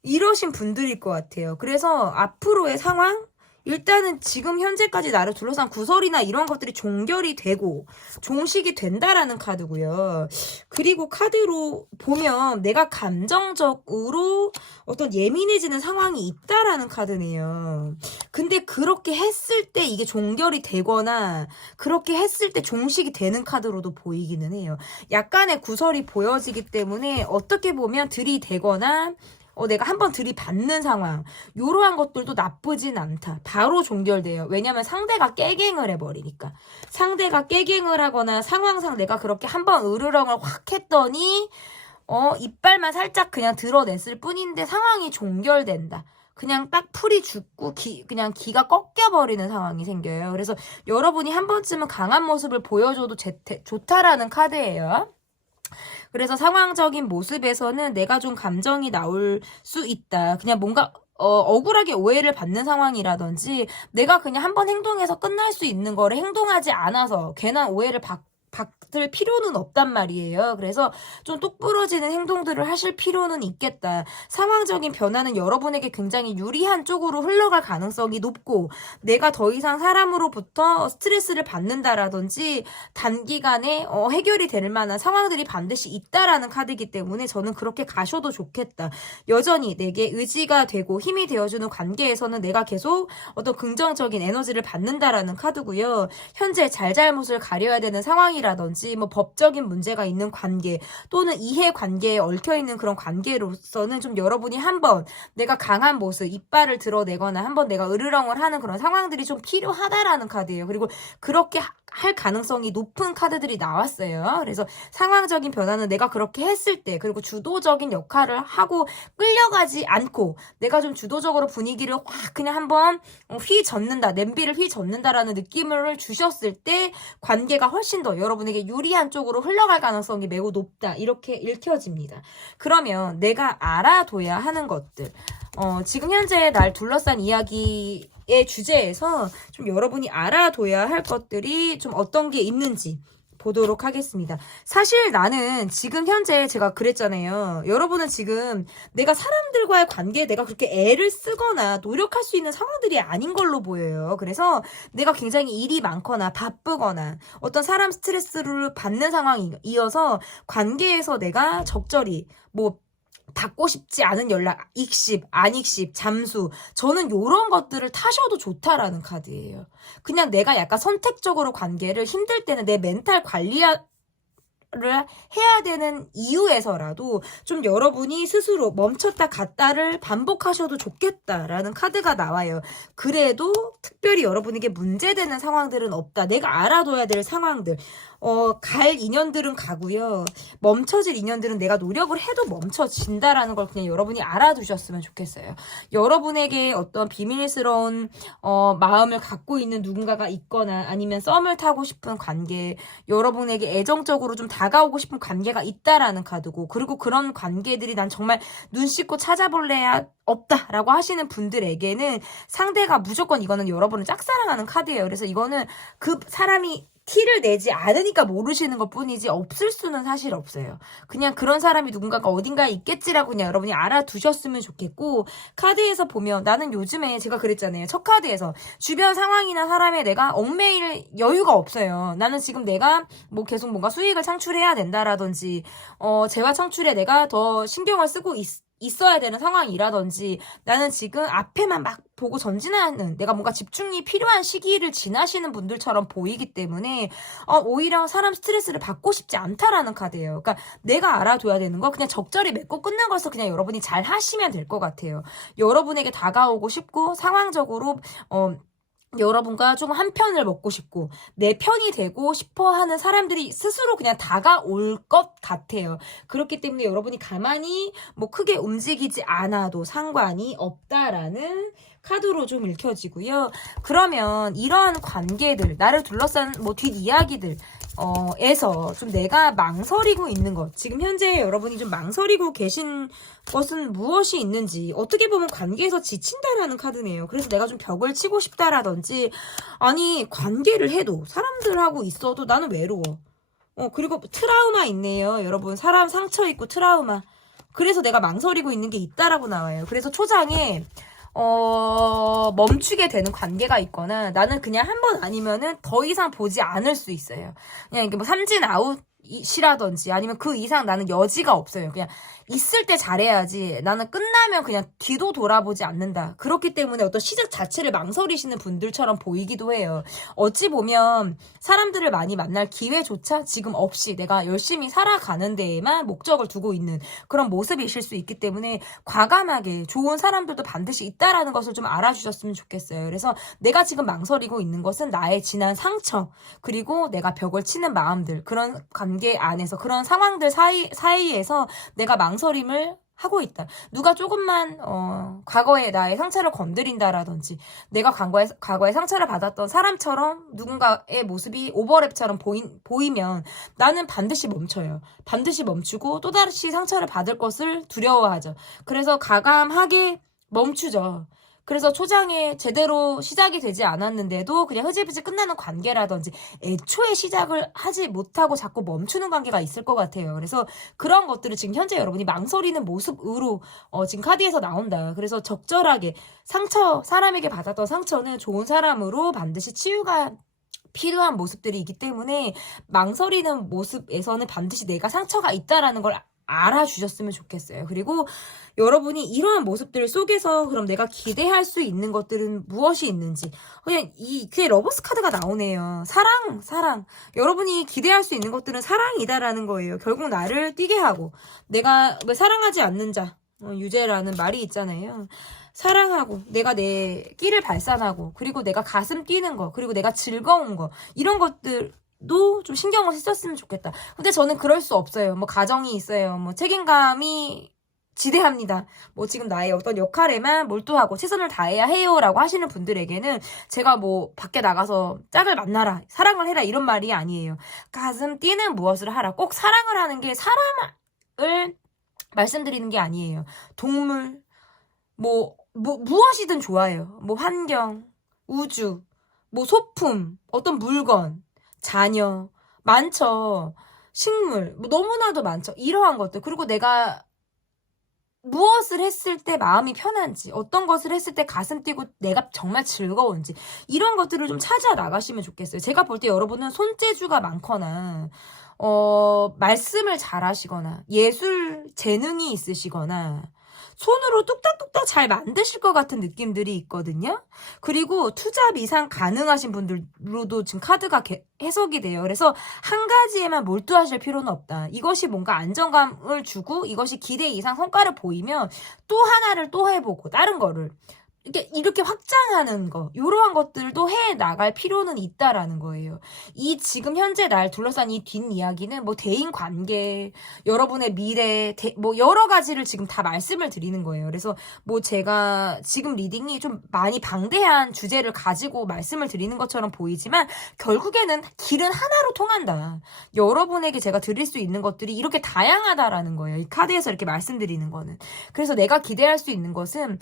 이러신 분들일 것 같아요. 그래서 앞으로의 상황, 일단은 지금 현재까지 나를 둘러싼 구설이나 이런 것들이 종결이 되고 종식이 된다라는 카드고요. 그리고 카드로 보면 내가 감정적으로 어떤 예민해지는 상황이 있다라는 카드네요. 근데 그렇게 했을 때 이게 종결이 되거나 그렇게 했을 때 종식이 되는 카드로도 보이기는 해요. 약간의 구설이 보여지기 때문에 어떻게 보면 들이대거나 내가 한번 들이받는 상황, 이러한 것들도 나쁘진 않다. 바로 종결돼요. 왜냐면 상대가 깨갱을 해버리니까. 상대가 깨갱을 하거나 상황상 내가 그렇게 한번 으르렁을 확 했더니 이빨만 살짝 그냥 드러냈을 뿐인데 상황이 종결된다. 그냥 딱 풀이 죽고 그냥 기가 꺾여버리는 상황이 생겨요. 그래서 여러분이 한 번쯤은 강한 모습을 보여줘도 좋다라는 카드예요. 그래서 상황적인 모습에서는 내가 좀 감정이 나올 수 있다. 그냥 뭔가 억울하게 오해를 받는 상황이라든지 내가 그냥 한번 행동해서 끝날 수 있는 거를 행동하지 않아서 괜한 오해를 받을 필요는 없단 말이에요. 그래서 좀 똑부러지는 행동들을 하실 필요는 있겠다. 상황적인 변화는 여러분에게 굉장히 유리한 쪽으로 흘러갈 가능성이 높고 내가 더 이상 사람으로부터 스트레스를 받는다라든지 단기간에 해결이 될 만한 상황들이 반드시 있다라는 카드이기 때문에 저는 그렇게 가셔도 좋겠다. 여전히 내게 의지가 되고 힘이 되어주는 관계에서는 내가 계속 어떤 긍정적인 에너지를 받는다라는 카드고요. 현재 잘잘못을 가려야 되는 상황이라든지 뭐 법적인 문제가 있는 관계 또는 이해관계에 얽혀있는 그런 관계로서는 좀 여러분이 한번 내가 강한 모습, 이빨을 드러내거나 한번 내가 으르렁을 하는 그런 상황들이 좀 필요하다라는 카드예요. 그리고 그렇게 할 가능성이 높은 카드들이 나왔어요. 그래서 상황적인 변화는 내가 그렇게 했을 때 그리고 주도적인 역할을 하고 끌려가지 않고 내가 좀 주도적으로 분위기를 확 그냥 한번 휘젓는다, 냄비를 휘젓는다라는 느낌을 주셨을 때 관계가 훨씬 더 여러분에게 유리한 쪽으로 흘러갈 가능성이 매우 높다. 이렇게 읽혀집니다. 그러면 내가 알아둬야 하는 것들, 지금 현재 날 둘러싼 이야기의 주제에서 좀 여러분이 알아둬야 할 것들이 좀 어떤 게 있는지 보도록 하겠습니다. 사실 나는 지금 현재 제가 그랬잖아요. 여러분은 지금 내가 사람들과의 관계에 내가 그렇게 애를 쓰거나 노력할 수 있는 상황들이 아닌 걸로 보여요. 그래서 내가 굉장히 일이 많거나 바쁘거나 어떤 사람 스트레스를 받는 상황이어서 관계에서 내가 적절히 받고 싶지 않은 연락, 익십, 안익십, 잠수. 저는 요런 것들을 타셔도 좋다라는 카드예요. 그냥 내가 약간 선택적으로 관계를 힘들 때는 내 멘탈 관리를 해야 되는 이유에서라도 좀 여러분이 스스로 멈췄다 갔다를 반복하셔도 좋겠다라는 카드가 나와요. 그래도 특별히 여러분에게 문제되는 상황들은 없다. 내가 알아둬야 될 상황들. 갈 인연들은 가고요. 멈춰질 인연들은 내가 노력을 해도 멈춰진다라는 걸 그냥 여러분이 알아두셨으면 좋겠어요. 여러분에게 어떤 비밀스러운 마음을 갖고 있는 누군가가 있거나 아니면 썸을 타고 싶은 관계, 여러분에게 애정적으로 좀 다가오고 싶은 관계가 있다라는 카드고, 그리고 그런 관계들이 난 정말 눈 씻고 찾아볼래야 없다라고 하시는 분들에게는 상대가 무조건 이거는 여러분을 짝사랑하는 카드예요. 그래서 이거는 그 사람이 티를 내지 않으니까 모르시는 것 뿐이지 없을 수는 사실 없어요. 그냥 그런 사람이 누군가가 어딘가에 있겠지라고 그냥 여러분이 알아두셨으면 좋겠고, 카드에서 보면 나는 요즘에 제가 그랬잖아요. 첫 카드에서 주변 상황이나 사람에 내가 얽매일 여유가 없어요. 나는 지금 내가 계속 뭔가 수익을 창출해야 된다라든지 재화 창출에 내가 더 신경을 쓰고 있어야 되는 상황이라든지 나는 지금 앞에만 막 보고 전진하는 내가 뭔가 집중이 필요한 시기를 지나시는 분들처럼 보이기 때문에 오히려 사람 스트레스를 받고 싶지 않다라는 카드예요. 그러니까 내가 알아둬야 되는 거 그냥 적절히 맺고 끝난 것을 그냥 여러분이 잘 하시면 될 것 같아요. 여러분에게 다가오고 싶고 상황적으로 여러분과 좀 한 편을 먹고 싶고 내 편이 되고 싶어 하는 사람들이 스스로 그냥 다가올 것 같아요. 그렇기 때문에 여러분이 가만히 크게 움직이지 않아도 상관이 없다라는 카드로 좀 읽혀지고요. 그러면 이러한 관계들, 나를 둘러싼 뒷이야기들, 에서 좀 내가 망설이고 있는 것, 지금 현재 여러분이 좀 망설이고 계신 것은 무엇이 있는지, 어떻게 보면 관계에서 지친다라는 카드네요. 그래서 내가 좀 벽을 치고 싶다라든지, 아니 관계를 해도 사람들하고 있어도 나는 외로워. 그리고 트라우마 있네요. 여러분, 사람 상처 있고 트라우마. 그래서 내가 망설이고 있는 게 있다라고 나와요. 그래서 초장에 멈추게 되는 관계가 있거나, 나는 그냥 한 번 아니면은 더 이상 보지 않을 수 있어요. 그냥 이게 뭐 삼진 아웃이라든지 아니면 그 이상 나는 여지가 없어요. 그냥 있을 때 잘해야지, 나는 끝나면 그냥 뒤도 돌아보지 않는다. 그렇기 때문에 어떤 시작 자체를 망설이시는 분들처럼 보이기도 해요. 어찌 보면 사람들을 많이 만날 기회조차 지금 없이 내가 열심히 살아가는 데에만 목적을 두고 있는 그런 모습이실 수 있기 때문에, 과감하게 좋은 사람들도 반드시 있다라는 것을 좀 알아주셨으면 좋겠어요. 그래서 내가 지금 망설이고 있는 것은 나의 지난 상처, 그리고 내가 벽을 치는 마음들, 그런 관계 안에서, 그런 상황들 사이에서 내가 망설임을 하고 있다. 누가 조금만 과거에 나의 상처를 건드린다라든지, 내가 과거에 상처를 받았던 사람처럼 누군가의 모습이 오버랩처럼 보이면 나는 반드시 멈춰요. 반드시 멈추고 또다시 상처를 받을 것을 두려워하죠. 그래서 과감하게 멈추죠. 그래서 초장에 제대로 시작이 되지 않았는데도 그냥 흐지부지 끝나는 관계라든지, 애초에 시작을 하지 못하고 자꾸 멈추는 관계가 있을 것 같아요. 그래서 그런 것들을 지금 현재 여러분이 망설이는 모습으로 지금 카드에서 나온다. 그래서 적절하게 사람에게 받았던 상처는 좋은 사람으로 반드시 치유가 필요한 모습들이 있기 때문에, 망설이는 모습에서는 반드시 내가 상처가 있다라는 걸 알아주셨으면 좋겠어요. 그리고 여러분이 이러한 모습들 속에서 그럼 내가 기대할 수 있는 것들은 무엇이 있는지, 그냥 그게 러버스 카드가 나오네요. 사랑. 여러분이 기대할 수 있는 것들은 사랑이다라는 거예요. 결국 나를 뛰게 하고, 내가 왜 사랑하지 않는 자, 유죄라는 말이 있잖아요. 사랑하고, 내가 내 끼를 발산하고, 그리고 내가 가슴 뛰는 거, 그리고 내가 즐거운 거, 이런 것들 도 좀 신경을 썼으면 좋겠다. 근데 저는 그럴 수 없어요. 뭐 가정이 있어요. 뭐 책임감이 지대합니다. 뭐 지금 나의 어떤 역할에만 몰두하고 최선을 다해야 해요라고 하시는 분들에게는 제가 뭐 밖에 나가서 짝을 만나라, 사랑을 해라, 이런 말이 아니에요. 가슴 뛰는 무엇을 하라. 꼭 사랑을 하는 게 사람을 말씀드리는 게 아니에요. 동물, 무엇이든 좋아요. 뭐 환경, 우주, 뭐 소품, 어떤 물건, 자녀, 많죠. 식물, 뭐 너무나도 많죠. 이러한 것들. 그리고 내가 무엇을 했을 때 마음이 편한지, 어떤 것을 했을 때 가슴 뛰고 내가 정말 즐거운지, 이런 것들을 좀 찾아 나가시면 좋겠어요. 제가 볼 때 여러분은 손재주가 많거나, 말씀을 잘 하시거나, 예술 재능이 있으시거나, 손으로 뚝딱뚝딱 잘 만드실 것 같은 느낌들이 있거든요. 그리고 투자 미상 가능하신 분들로도 지금 카드가 해석이 돼요. 그래서 한 가지에만 몰두하실 필요는 없다. 이것이 뭔가 안정감을 주고 이것이 기대 이상 성과를 보이면 또 하나를 또 해보고 다른 거를 이렇게 확장하는 거, 이러한 것들도 해 나갈 필요는 있다라는 거예요. 이 지금 현재 날 둘러싼 이 뒷이야기는 뭐 대인 관계, 여러분의 미래, 뭐 여러 가지를 지금 다 말씀을 드리는 거예요. 그래서 뭐 제가 지금 리딩이 좀 많이 방대한 주제를 가지고 말씀을 드리는 것처럼 보이지만, 결국에는 길은 하나로 통한다. 여러분에게 제가 드릴 수 있는 것들이 이렇게 다양하다라는 거예요. 이 카드에서 이렇게 말씀드리는 거는. 그래서 내가 기대할 수 있는 것은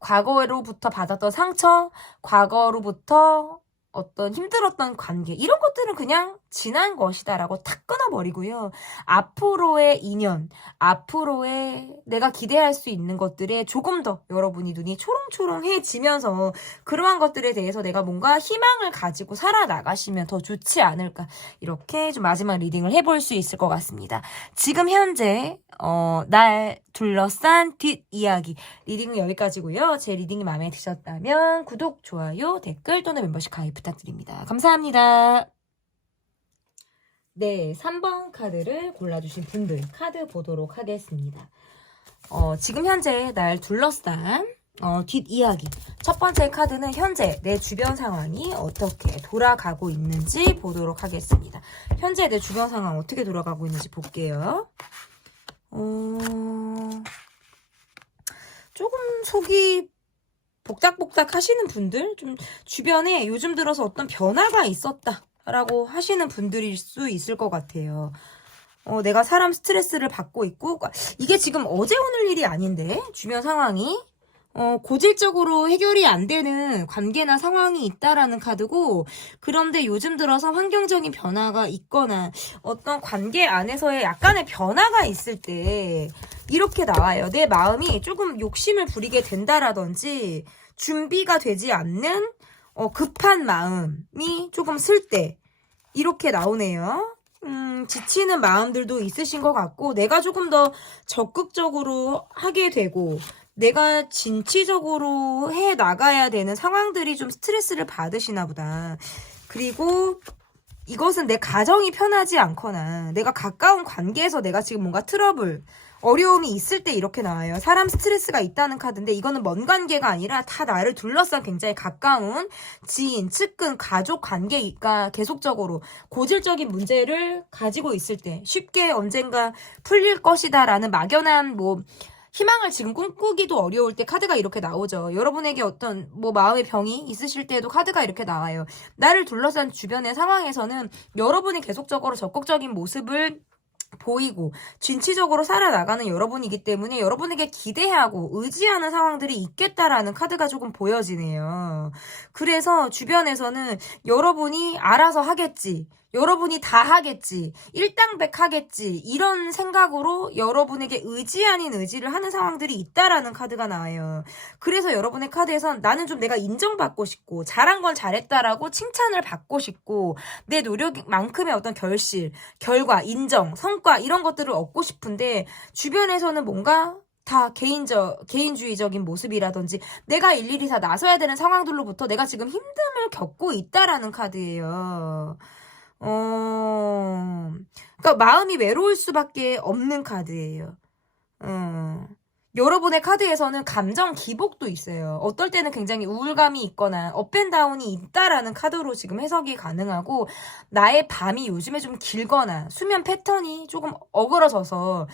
과거로부터 받았던 상처, 과거로부터 어떤 힘들었던 관계, 이런 것들은 그냥 지난 것이다라고 탁 끊어버리고요. 앞으로의 인연, 앞으로의 내가 기대할 수 있는 것들에 조금 더 여러분이 눈이 초롱초롱해지면서 그러한 것들에 대해서 내가 뭔가 희망을 가지고 살아나가시면 더 좋지 않을까, 이렇게 좀 마지막 리딩을 해볼 수 있을 것 같습니다. 지금 현재 날 둘러싼 뒷이야기 리딩은 여기까지고요. 제 리딩이 마음에 드셨다면 구독, 좋아요, 댓글 또는 멤버십 가입 부탁드립니다. 감사합니다. 네, 3번 카드를 골라주신 분들 카드 보도록 하겠습니다. 지금 현재 날 둘러싼 뒷이야기. 첫 번째 카드는 현재 내 주변 상황이 어떻게 돌아가고 있는지 보도록 하겠습니다. 현재 내 주변 상황 어떻게 돌아가고 있는지 볼게요. 조금 속이 복닥복닥 하시는 분들, 좀 주변에 요즘 들어서 어떤 변화가 있었다 라고 하시는 분들일 수 있을 것 같아요. 내가 사람 스트레스를 받고 있고, 이게 지금 어제 오늘 일이 아닌데, 주변 상황이. 고질적으로 해결이 안 되는 관계나 상황이 있다라는 카드고, 그런데 요즘 들어서 환경적인 변화가 있거나, 어떤 관계 안에서의 약간의 변화가 있을 때, 이렇게 나와요. 내 마음이 조금 욕심을 부리게 된다라든지, 준비가 되지 않는, 급한 마음이 조금 쓸 때, 이렇게 나오네요. 지치는 마음들도 있으신 것 같고, 내가 조금 더 적극적으로 하게 되고, 내가 진취적으로 해 나가야 되는 상황들이 좀 스트레스를 받으시나 보다. 그리고 이것은 내 가정이 편하지 않거나, 내가 가까운 관계에서 내가 지금 뭔가 트러블, 어려움이 있을 때 이렇게 나와요. 사람 스트레스가 있다는 카드인데 이거는 먼 관계가 아니라 다 나를 둘러싼 굉장히 가까운 지인, 측근, 가족 관계가 계속적으로 고질적인 문제를 가지고 있을 때 쉽게 언젠가 풀릴 것이다라는 막연한 희망을 지금 꿈꾸기도 어려울 때 카드가 이렇게 나오죠. 여러분에게 어떤 마음의 병이 있으실 때에도 카드가 이렇게 나와요. 나를 둘러싼 주변의 상황에서는 여러분이 계속적으로 적극적인 모습을 보이고 진취적으로 살아나가는 여러분이기 때문에 여러분에게 기대하고 의지하는 상황들이 있겠다라는 카드가 조금 보여지네요. 그래서 주변에서는 여러분이 알아서 하겠지, 여러분이 다 하겠지, 일당백하겠지, 이런 생각으로 여러분에게 의지 아닌 의지를 하는 상황들이 있다라는 카드가 나와요. 그래서 여러분의 카드에선 나는 좀 내가 인정받고 싶고 잘한 건 잘했다라고 칭찬을 받고 싶고 내 노력만큼의 어떤 결실, 결과, 인정, 성과 이런 것들을 얻고 싶은데 주변에서는 뭔가 다 개인주의적인 모습이라든지 내가 일일이 다 나서야 되는 상황들로부터 내가 지금 힘듦을 겪고 있다라는 카드예요. 그러니까 마음이 외로울 수밖에 없는 카드예요. 여러분의 카드에서는 감정 기복도 있어요. 어떨 때는 굉장히 우울감이 있거나 업앤다운이 있다라는 카드로 지금 해석이 가능하고, 나의 밤이 요즘에 좀 길거나 수면 패턴이 조금 어그러져서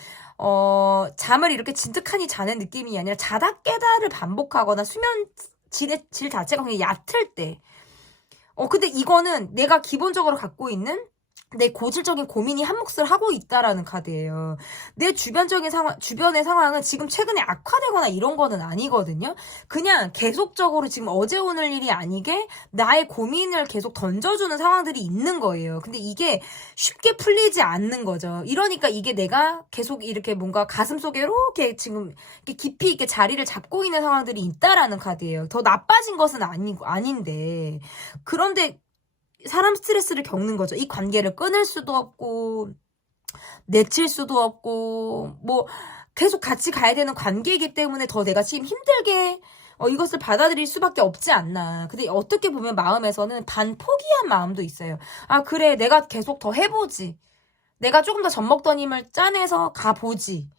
잠을 이렇게 진득하니 자는 느낌이 아니라 자다 깨다를 반복하거나 수면 질 자체가 굉장히 얕을 때, 근데 이거는 내가 기본적으로 갖고 있는 내 고질적인 고민이 한 몫을 하고 있다라는 카드예요. 내 주변의 상황은 지금 최근에 악화되거나 이런 거는 아니거든요. 그냥 계속적으로 지금 어제 오늘 일이 아니게 나의 고민을 계속 던져주는 상황들이 있는 거예요. 근데 이게 쉽게 풀리지 않는 거죠. 이러니까 이게 내가 계속 이렇게 뭔가 가슴속에 이렇게 지금 이렇게 깊이 있게 자리를 잡고 있는 상황들이 있다라는 카드예요. 더 나빠진 것은 아닌데. 그런데 사람 스트레스를 겪는 거죠. 이 관계를 끊을 수도 없고 내칠 수도 없고 계속 같이 가야 되는 관계이기 때문에 더 내가 지금 힘들게 이것을 받아들일 수밖에 없지 않나. 근데 어떻게 보면 마음에서는 반포기한 마음도 있어요. 아 그래, 내가 계속 더 해보지, 내가 조금 더 젖먹던 힘을 짜내서 가보지.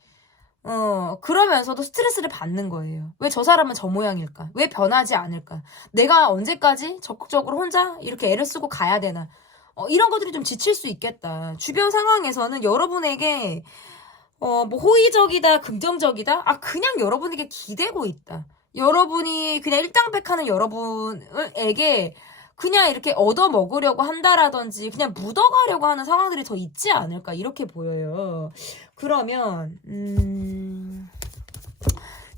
그러면서도 스트레스를 받는 거예요. 왜 저 사람은 저 모양일까? 왜 변하지 않을까? 내가 언제까지 적극적으로 혼자 이렇게 애를 쓰고 가야 되나? 이런 것들이 좀 지칠 수 있겠다. 주변 상황에서는 여러분에게 호의적이다, 긍정적이다? 그냥 여러분에게 기대고 있다. 여러분이 그냥 일당백하는 여러분에게 그냥 이렇게 얻어먹으려고 한다라든지 그냥 묻어가려고 하는 상황들이 더 있지 않을까, 이렇게 보여요. 그러면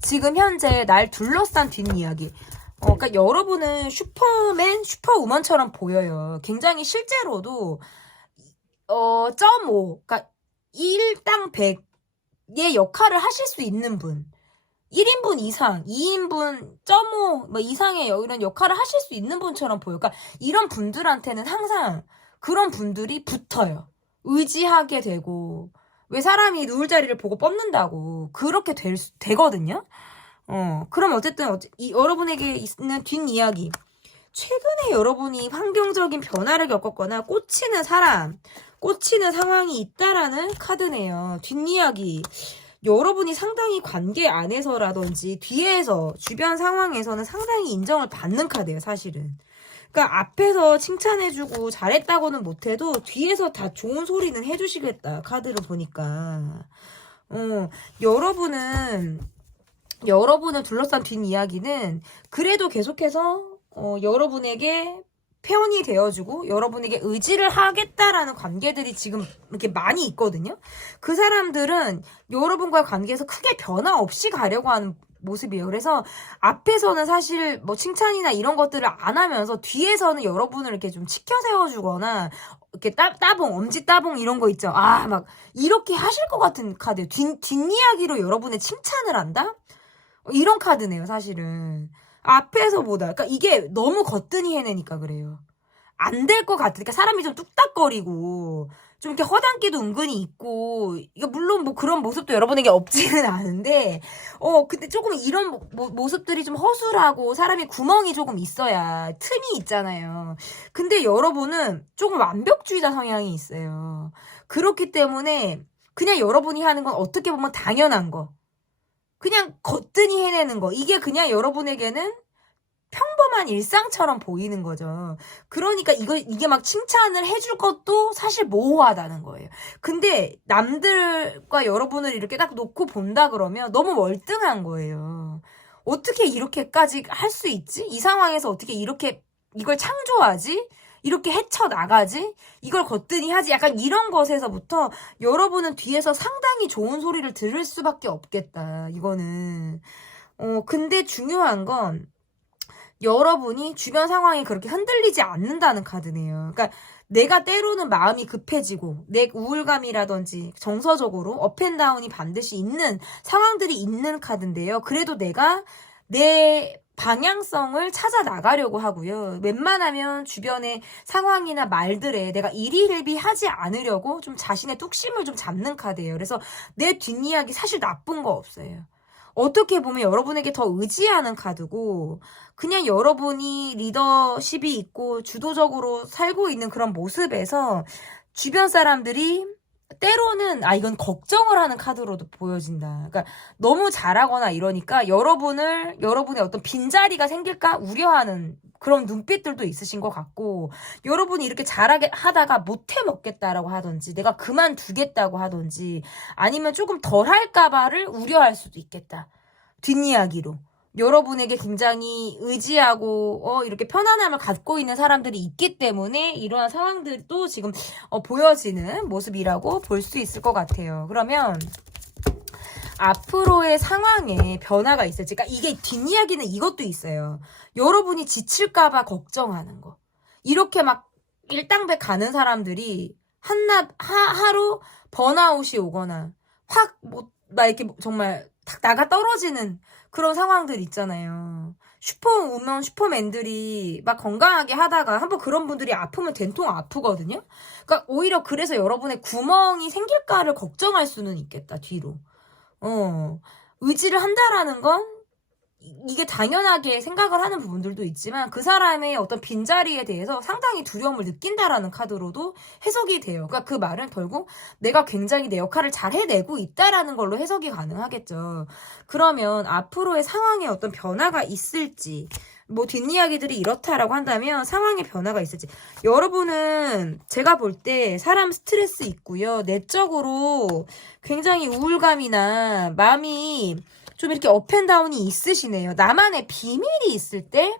지금 현재 날 둘러싼 뒷이야기, 그러니까 여러분은 슈퍼맨, 슈퍼우먼처럼 보여요. 굉장히 실제로도 0.5, 그러니까 1당 100의 역할을 하실 수 있는 분, 1인분 이상, 2인분 0.5 이상의 이런 역할을 하실 수 있는 분처럼 보여요. 그러니까 이런 분들한테는 항상 그런 분들이 붙어요. 의지하게 되고, 왜 사람이 누울 자리를 보고 뽑는다고 그렇게 되거든요. 그럼 어쨌든 여러분에게 있는 뒷이야기, 최근에 여러분이 환경적인 변화를 겪었거나 꽂히는 상황이 있다라는 카드네요. 뒷이야기, 여러분이 상당히 관계 안에서라든지 뒤에서 주변 상황에서는 상당히 인정을 받는 카드예요, 사실은. 그러니까 앞에서 칭찬해주고 잘했다고는 못해도 뒤에서 다 좋은 소리는 해주시겠다, 카드를 보니까. 여러분을 둘러싼 뒷이야기는 그래도 계속해서 여러분에게 편이 되어주고 여러분에게 의지를 하겠다라는 관계들이 지금 이렇게 많이 있거든요. 그 사람들은 여러분과의 관계에서 크게 변화 없이 가려고 하는 모습이에요. 그래서 앞에서는 사실 뭐 칭찬이나 이런 것들을 안 하면서 뒤에서는 여러분을 이렇게 좀 치켜 세워주거나 이렇게 따봉, 엄지 따봉 이런 거 있죠. 아, 막 이렇게 하실 것 같은 카드. 뒷이야기로 여러분의 칭찬을 한다? 이런 카드네요, 사실은. 앞에서보다. 그러니까 이게 너무 거뜬히 해내니까 그래요. 안 될 것 같으니까 사람이 좀 뚝딱거리고 좀 이렇게 허당기도 은근히 있고 이게 물론 뭐 그런 모습도 여러분에게 없지는 않은데 근데 조금 이런 모습들이 좀 허술하고 사람이 구멍이 조금 있어야 틈이 있잖아요. 근데 여러분은 조금 완벽주의자 성향이 있어요. 그렇기 때문에 그냥 여러분이 하는 건 어떻게 보면 당연한 거. 그냥 거뜬히 해내는 거. 이게 그냥 여러분에게는 평범한 일상처럼 보이는 거죠. 그러니까 이게 막 칭찬을 해줄 것도 사실 모호하다는 거예요. 근데 남들과 여러분을 이렇게 딱 놓고 본다 그러면 너무 월등한 거예요. 어떻게 이렇게까지 할 수 있지? 이 상황에서 어떻게 이렇게 이걸 창조하지? 이렇게 헤쳐나가지? 이걸 거뜬히 하지? 약간 이런 것에서부터 여러분은 뒤에서 상당히 좋은 소리를 들을 수밖에 없겠다. 이거는. 근데 중요한 건 여러분이 주변 상황이 그렇게 흔들리지 않는다는 카드네요. 그러니까 내가 때로는 마음이 급해지고 내 우울감이라든지 정서적으로 업앤다운이 반드시 있는 상황들이 있는 카드인데요. 그래도 내가 내 방향성을 찾아 나가려고 하고요. 웬만하면 주변의 상황이나 말들에 내가 일희일비하지 않으려고 좀 자신의 뚝심을 좀 잡는 카드예요. 그래서 내 뒷이야기 사실 나쁜 거 없어요. 어떻게 보면 여러분에게 더 의지하는 카드고 그냥 여러분이 리더십이 있고 주도적으로 살고 있는 그런 모습에서 주변 사람들이 때로는 이건 걱정을 하는 카드로도 보여진다. 그러니까 너무 잘하거나 이러니까 여러분의 어떤 빈자리가 생길까 우려하는 그런 눈빛들도 있으신 것 같고 여러분이 이렇게 잘하게 하다가 못해 먹겠다라고 하든지 내가 그만두겠다고 하든지 아니면 조금 덜 할까봐를 우려할 수도 있겠다. 뒷이야기로. 여러분에게 굉장히 의지하고 이렇게 편안함을 갖고 있는 사람들이 있기 때문에 이러한 상황들도 지금 보여지는 모습이라고 볼 수 있을 것 같아요. 그러면 앞으로의 상황에 변화가 있을지. 그러니까 이게 뒷이야기는 이것도 있어요. 여러분이 지칠까봐 걱정하는 거. 이렇게 막 일당백 가는 사람들이 하루 번아웃이 오거나 막 이렇게 정말 탁 나가 떨어지는 그런 상황들 있잖아요. 슈퍼우먼, 슈퍼맨들이 막 건강하게 하다가 한번 그런 분들이 아프면 된통 아프거든요. 그러니까 오히려 그래서 여러분의 구멍이 생길까를 걱정할 수는 있겠다, 뒤로. 의지를 한다라는 건 이게 당연하게 생각을 하는 부분들도 있지만 그 사람의 어떤 빈자리에 대해서 상당히 두려움을 느낀다라는 카드로도 해석이 돼요. 그러니까 그 말은 결국 내가 굉장히 내 역할을 잘 해내고 있다라는 걸로 해석이 가능하겠죠. 그러면 앞으로의 상황에 어떤 변화가 있을지 뭐 뒷이야기들이 이렇다라고 한다면 상황의 변화가 있을지 여러분은 제가 볼 때 사람 스트레스 있고요. 내적으로 굉장히 우울감이나 마음이 좀 이렇게 업앤다운이 있으시네요. 나만의 비밀이 있을 때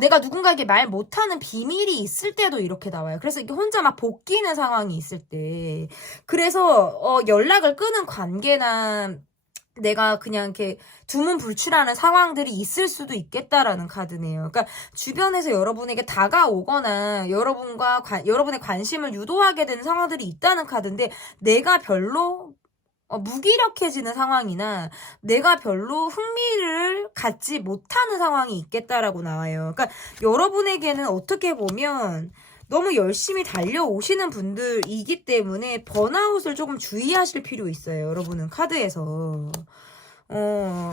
내가 누군가에게 말 못하는 비밀이 있을 때도 이렇게 나와요. 그래서 이게 혼자 막 볶이는 상황이 있을 때 그래서 연락을 끊은 관계나 내가 그냥 이렇게 두문불출하는 상황들이 있을 수도 있겠다라는 카드네요. 그러니까 주변에서 여러분에게 다가오거나 여러분의 관심을 유도하게 되는 상황들이 있다는 카드인데 내가 별로 무기력해지는 상황이나 내가 별로 흥미를 갖지 못하는 상황이 있겠다라고 나와요. 그러니까 여러분에게는 어떻게 보면 너무 열심히 달려오시는 분들이기 때문에 번아웃을 조금 주의하실 필요 있어요. 여러분은 카드에서.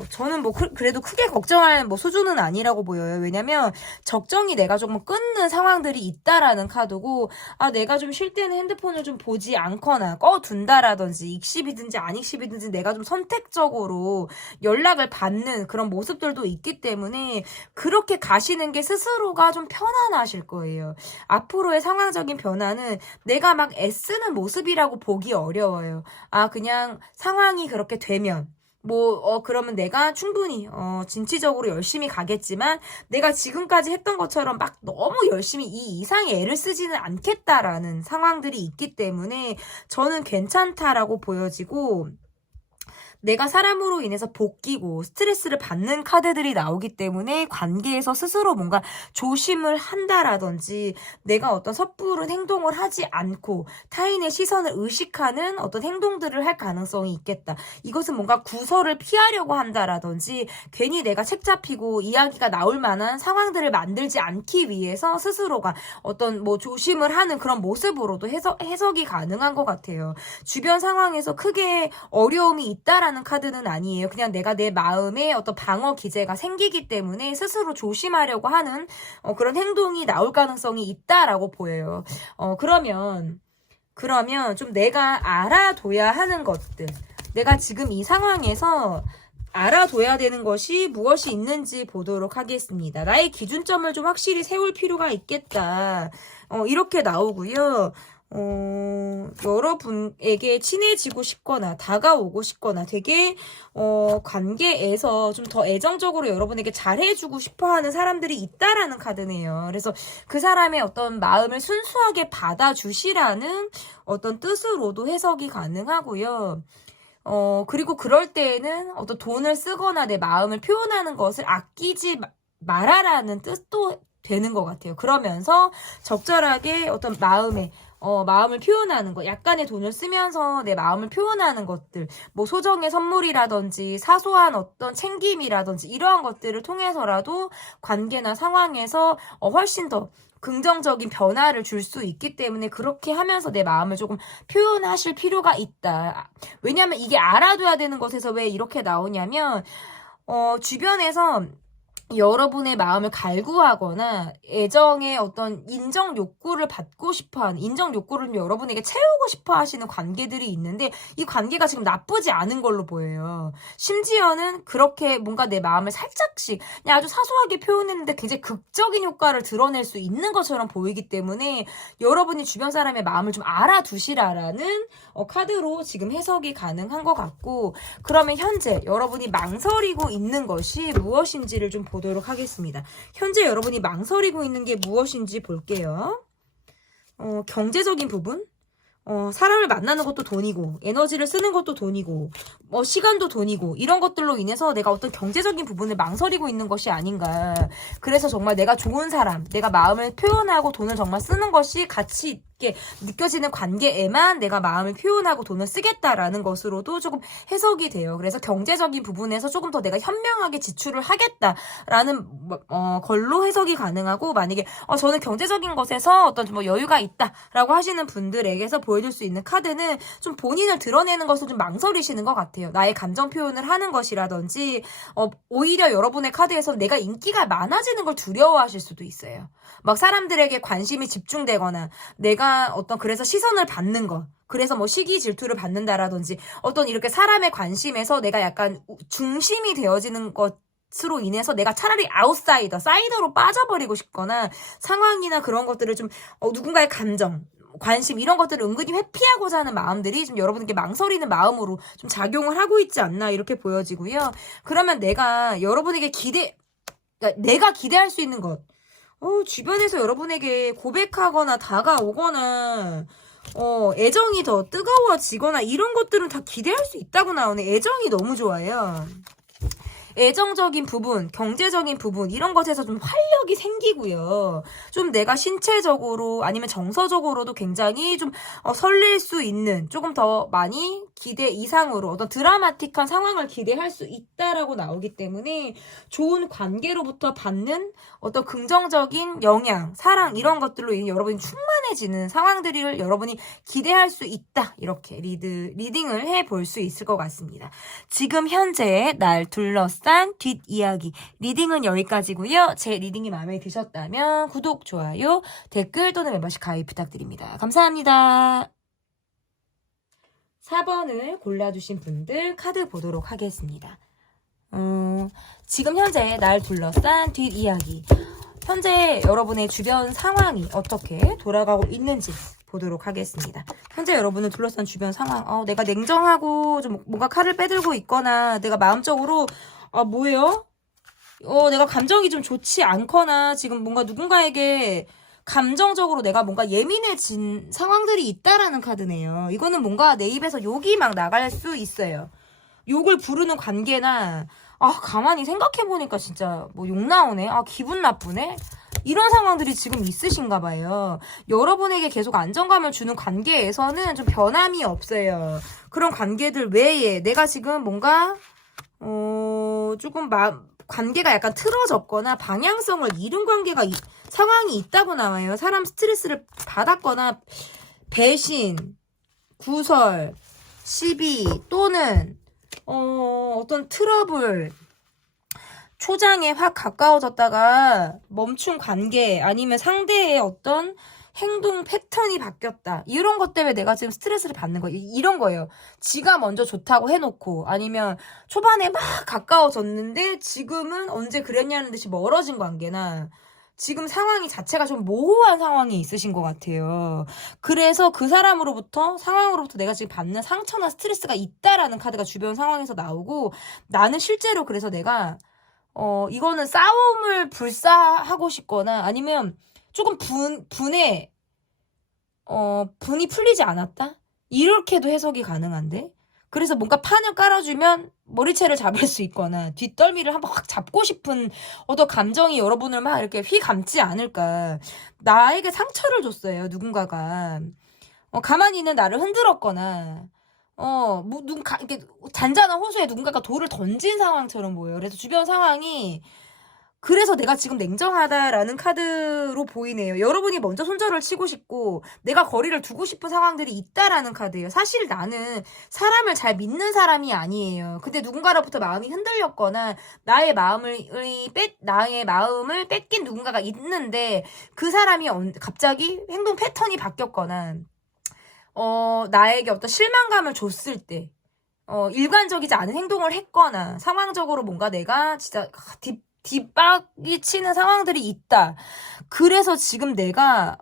저는 뭐 그래도 크게 걱정할 뭐 수준은 아니라고 보여요. 왜냐면 적정히 내가 조금 끊는 상황들이 있다라는 카드고 내가 좀 쉴 때는 핸드폰을 좀 보지 않거나 꺼둔다라든지 익십이든지 안 익십이든지 내가 좀 선택적으로 연락을 받는 그런 모습들도 있기 때문에 그렇게 가시는 게 스스로가 좀 편안하실 거예요. 앞으로의 상황적인 변화는 내가 막 애쓰는 모습이라고 보기 어려워요. 그냥 상황이 그렇게 되면 그러면 내가 충분히, 진취적으로 열심히 가겠지만, 내가 지금까지 했던 것처럼 막 너무 열심히 이 이상의 애를 쓰지는 않겠다라는 상황들이 있기 때문에, 저는 괜찮다라고 보여지고, 내가 사람으로 인해서 볶이고 스트레스를 받는 카드들이 나오기 때문에 관계에서 스스로 뭔가 조심을 한다라든지 내가 어떤 섣부른 행동을 하지 않고 타인의 시선을 의식하는 어떤 행동들을 할 가능성이 있겠다. 이것은 뭔가 구설을 피하려고 한다라든지 괜히 내가 책 잡히고 이야기가 나올 만한 상황들을 만들지 않기 위해서 스스로가 어떤 조심을 하는 그런 모습으로도 해석이 가능한 것 같아요. 주변 상황에서 크게 어려움이 있다라는 카드는 아니에요. 그냥 내가 내 마음에 어떤 방어 기제가 생기기 때문에 스스로 조심하려고 하는 그런 행동이 나올 가능성이 있다라고 보여요. 그러면 좀 내가 알아둬야 하는 것들, 내가 지금 이 상황에서 알아둬야 되는 것이 무엇이 있는지 보도록 하겠습니다. 나의 기준점을 좀 확실히 세울 필요가 있겠다. 이렇게 나오고요. 여러분에게 친해지고 싶거나 다가오고 싶거나 되게 관계에서 좀 더 애정적으로 여러분에게 잘해주고 싶어하는 사람들이 있다라는 카드네요. 그래서 그 사람의 어떤 마음을 순수하게 받아주시라는 어떤 뜻으로도 해석이 가능하고요. 그리고 그럴 때에는 어떤 돈을 쓰거나 내 마음을 표현하는 것을 아끼지 말아라는 뜻도 되는 것 같아요. 그러면서 적절하게 어떤 마음을 표현하는 것, 약간의 돈을 쓰면서 내 마음을 표현하는 것들, 소정의 선물이라든지 사소한 어떤 챙김이라든지 이러한 것들을 통해서라도 관계나 상황에서 훨씬 더 긍정적인 변화를 줄 수 있기 때문에 그렇게 하면서 내 마음을 조금 표현하실 필요가 있다. 왜냐하면 이게 알아둬야 되는 것에서 왜 이렇게 나오냐면 주변에서 여러분의 마음을 갈구하거나 애정의 어떤 인정 욕구를 받고 싶어하는, 인정 욕구를 여러분에게 채우고 싶어 하시는 관계들이 있는데 이 관계가 지금 나쁘지 않은 걸로 보여요. 심지어는 그렇게 뭔가 내 마음을 살짝씩 그냥 아주 사소하게 표현했는데 굉장히 극적인 효과를 드러낼 수 있는 것처럼 보이기 때문에 여러분이 주변 사람의 마음을 좀 알아두시라라는 카드로 지금 해석이 가능한 것 같고, 그러면 현재 여러분이 망설이고 있는 것이 무엇인지를 좀 보도록 하겠습니다. 현재 여러분이 망설이고 있는 게 무엇인지 볼게요. 경제적인 부분? 사람을 만나는 것도 돈이고, 에너지를 쓰는 것도 돈이고, 시간도 돈이고, 이런 것들로 인해서 내가 어떤 경제적인 부분을 망설이고 있는 것이 아닌가. 그래서 정말 내가 좋은 사람, 내가 마음을 표현하고 돈을 정말 쓰는 것이 가치 있게 느껴지는 관계에만 내가 마음을 표현하고 돈을 쓰겠다라는 것으로도 조금 해석이 돼요. 그래서 경제적인 부분에서 조금 더 내가 현명하게 지출을 하겠다라는 걸로 해석이 가능하고, 만약에 저는 경제적인 것에서 어떤 좀 여유가 있다라고 하시는 분들에게서 보여줄 수 있는 카드는 좀 본인을 드러내는 것을 좀 망설이시는 것 같아요. 나의 감정 표현을 하는 것이라든지 오히려 여러분의 카드에서 내가 인기가 많아지는 걸 두려워하실 수도 있어요. 막 사람들에게 관심이 집중되거나 내가 그래서 시선을 받는 것, 그래서 시기 질투를 받는다라든지 어떤 이렇게 사람의 관심에서 내가 약간 중심이 되어지는 것으로 인해서 내가 차라리 사이더로 빠져버리고 싶거나 상황이나 그런 것들을 좀 누군가의 감정, 관심 이런 것들을 은근히 회피하고자 하는 마음들이 좀 여러분께 망설이는 마음으로 좀 작용을 하고 있지 않나 이렇게 보여지고요. 그러면 내가 여러분에게 내가 기대할 수 있는 것, 주변에서 여러분에게 고백하거나 다가오거나 애정이 더 뜨거워지거나 이런 것들은 다 기대할 수 있다고 나오네. 애정이 너무 좋아요. 애정적인 부분, 경제적인 부분 이런 것에서 좀 활력이 생기고요. 좀 내가 신체적으로 아니면 정서적으로도 굉장히 좀 설렐 수 있는, 조금 더 많이 기대 이상으로 어떤 드라마틱한 상황을 기대할 수 있다라고 나오기 때문에 좋은 관계로부터 받는 어떤 긍정적인 영향, 사랑 이런 것들로 인해 여러분이 충만해지는 상황들을 여러분이 기대할 수 있다. 이렇게 리딩을 해볼 수 있을 것 같습니다. 지금 현재 날 둘러싼 뒷이야기 리딩은 여기까지고요. 제 리딩이 마음에 드셨다면 구독, 좋아요, 댓글 또는 멤버십 가입 부탁드립니다. 감사합니다. 4번을 골라주신 분들 카드 보도록 하겠습니다. 지금 현재 날 둘러싼 뒷이야기, 현재 여러분의 주변 상황이 어떻게 돌아가고 있는지 보도록 하겠습니다. 현재 여러분을 둘러싼 주변 상황, 내가 냉정하고 좀 뭔가 칼을 빼들고 있거나 내가 마음적으로 뭐예요? 내가 감정이 좀 좋지 않거나 지금 뭔가 누군가에게 감정적으로 내가 뭔가 예민해진 상황들이 있다라는 카드네요. 이거는 뭔가 내 입에서 욕이 막 나갈 수 있어요. 욕을 부르는 관계나 가만히 생각해보니까 진짜 뭐 욕 나오네. 기분 나쁘네. 이런 상황들이 지금 있으신가 봐요. 여러분에게 계속 안정감을 주는 관계에서는 좀 변함이 없어요. 그런 관계들 외에 내가 지금 뭔가 조금 관계가 약간 틀어졌거나 방향성을 잃은 상황이 있다고 나와요. 사람 스트레스를 받았거나 배신, 구설, 시비 또는 어떤 트러블, 초장에 확 가까워졌다가 멈춘 관계 아니면 상대의 어떤 행동 패턴이 바뀌었다. 이런 것 때문에 내가 지금 스트레스를 받는 거예요. 이런 거예요. 지가 먼저 좋다고 해놓고 아니면 초반에 막 가까워졌는데 지금은 언제 그랬냐는 듯이 멀어진 관계나 지금 상황이 자체가 좀 모호한 상황이 있으신 것 같아요. 그래서 그 상황으로부터 내가 지금 받는 상처나 스트레스가 있다라는 카드가 주변 상황에서 나오고 나는 실제로 그래서 내가 이거는 싸움을 불사하고 싶거나 아니면 조금 분이 풀리지 않았다? 이렇게도 해석이 가능한데? 그래서 뭔가 판을 깔아주면 머리채를 잡을 수 있거나 뒷덜미를 한번 확 잡고 싶은 어떤 감정이 여러분을 막 이렇게 휘감지 않을까. 나에게 상처를 줬어요, 누군가가. 가만히 있는 나를 흔들었거나, 이렇게 잔잔한 호수에 누군가가 돌을 던진 상황처럼 보여요. 그래서 주변 상황이 그래서 내가 지금 냉정하다라는 카드로 보이네요. 여러분이 먼저 손절을 치고 싶고 내가 거리를 두고 싶은 상황들이 있다라는 카드예요. 사실 나는 사람을 잘 믿는 사람이 아니에요. 근데 누군가로부터 마음이 흔들렸거나 나의 마음을 뺏긴 누군가가 있는데 그 사람이 갑자기 행동 패턴이 바뀌었거나 나에게 어떤 실망감을 줬을 때 일관적이지 않은 행동을 했거나 상황적으로 뭔가 내가 진짜 뒷박이 치는 상황들이 있다. 그래서 지금 내가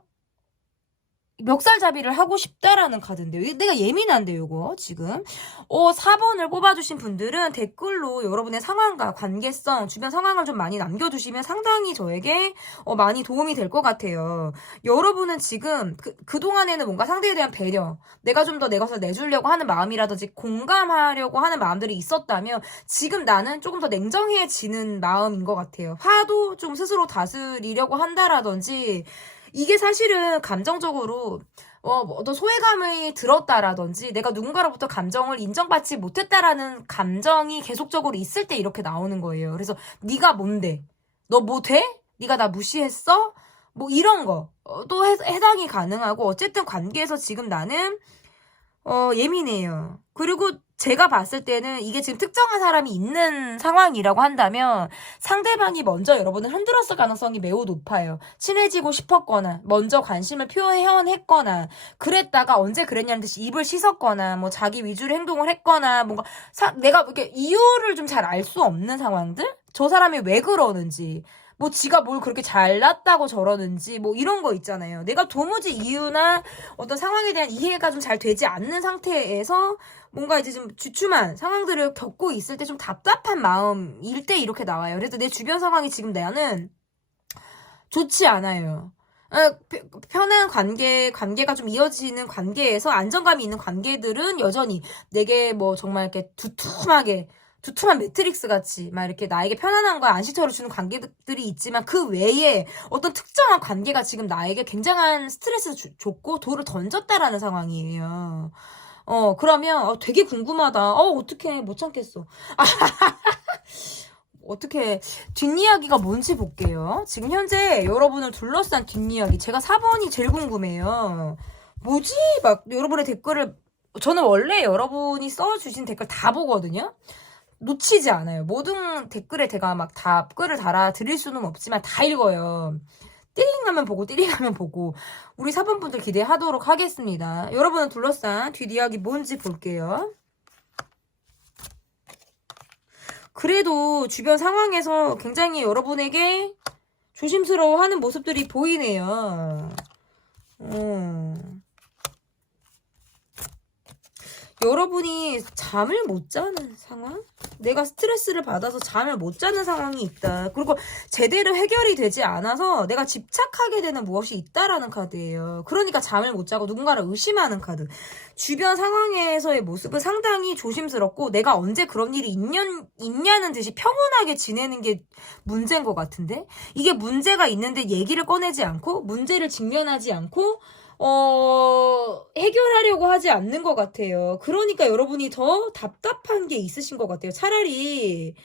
멱살잡이를 하고 싶다라는 카드인데요. 내가 예민한데요, 이거 지금. 4번을 뽑아주신 분들은 댓글로 여러분의 상황과 관계성, 주변 상황을 좀 많이 남겨주시면 상당히 저에게 많이 도움이 될 것 같아요. 여러분은 지금 그동안에는 뭔가 상대에 대한 배려, 내가 좀 더 내 것을 내주려고 하는 마음이라든지 공감하려고 하는 마음들이 있었다면 지금 나는 조금 더 냉정해지는 마음인 것 같아요. 화도 좀 스스로 다스리려고 한다라든지 이게 사실은 감정적으로 어떤 소외감이 들었다라든지 내가 누군가로부터 감정을 인정받지 못했다라는 감정이 계속적으로 있을 때 이렇게 나오는 거예요. 그래서 네가 뭔데? 너 뭐 돼? 네가 나 무시했어? 뭐 이런 거 또 해당이 가능하고 어쨌든 관계에서 지금 나는 예민해요. 그리고 제가 봤을 때는 이게 지금 특정한 사람이 있는 상황이라고 한다면 상대방이 먼저 여러분을 흔들었을 가능성이 매우 높아요. 친해지고 싶었거나 먼저 관심을 표현했거나 그랬다가 언제 그랬냐는 듯이 입을 씻었거나 뭐 자기 위주로 행동을 했거나 뭔가 내가 이렇게 이유를 좀 잘 알 수 없는 상황들? 저 사람이 왜 그러는지 뭐 지가 뭘 그렇게 잘났다고 저러는지 뭐 이런 거 있잖아요. 내가 도무지 이유나 어떤 상황에 대한 이해가 좀 잘 되지 않는 상태에서 뭔가 이제 좀 주춤한 상황들을 겪고 있을 때 좀 답답한 마음일 때 이렇게 나와요. 그래서 내 주변 상황이 지금 나는 좋지 않아요. 편한 관계가 좀 이어지는 관계에서 안정감이 있는 관계들은 여전히 내게 뭐 정말 이렇게 두툼한 매트릭스 같이 막 이렇게 나에게 편안함과 안식처를 주는 관계들이 있지만 그 외에 어떤 특정한 관계가 지금 나에게 굉장한 스트레스를 줬고 돌을 던졌다라는 상황이에요. 그러면 되게 궁금하다. 어떡해 못 참겠어. 어떻게 뒷이야기가 뭔지 볼게요. 지금 현재 여러분을 둘러싼 뒷이야기 제가 4번이 제일 궁금해요. 뭐지? 막 여러분의 댓글을 저는 원래 여러분이 써주신 댓글 다 보거든요. 놓치지 않아요. 모든 댓글에 제가 막 답글을 달아 드릴 수는 없지만 다 읽어요. 띠링하면 보고 우리 4번 분들 기대하도록 하겠습니다. 여러분을 둘러싼 뒷이야기 뭔지 볼게요. 그래도 주변 상황에서 굉장히 여러분에게 조심스러워하는 모습들이 보이네요. 여러분이 잠을 못 자는 상황? 내가 스트레스를 받아서 잠을 못 자는 상황이 있다. 그리고 제대로 해결이 되지 않아서 내가 집착하게 되는 무엇이 있다라는 카드예요. 그러니까 잠을 못 자고 누군가를 의심하는 카드. 주변 상황에서의 모습은 상당히 조심스럽고 내가 언제 그런 일이 있냐는 듯이 평온하게 지내는 게 문제인 것 같은데? 이게 문제가 있는데 얘기를 꺼내지 않고 문제를 직면하지 않고 해결하려고 하지 않는 것 같아요. 그러니까 여러분이 더 답답한 게 있으신 것 같아요. 차라리,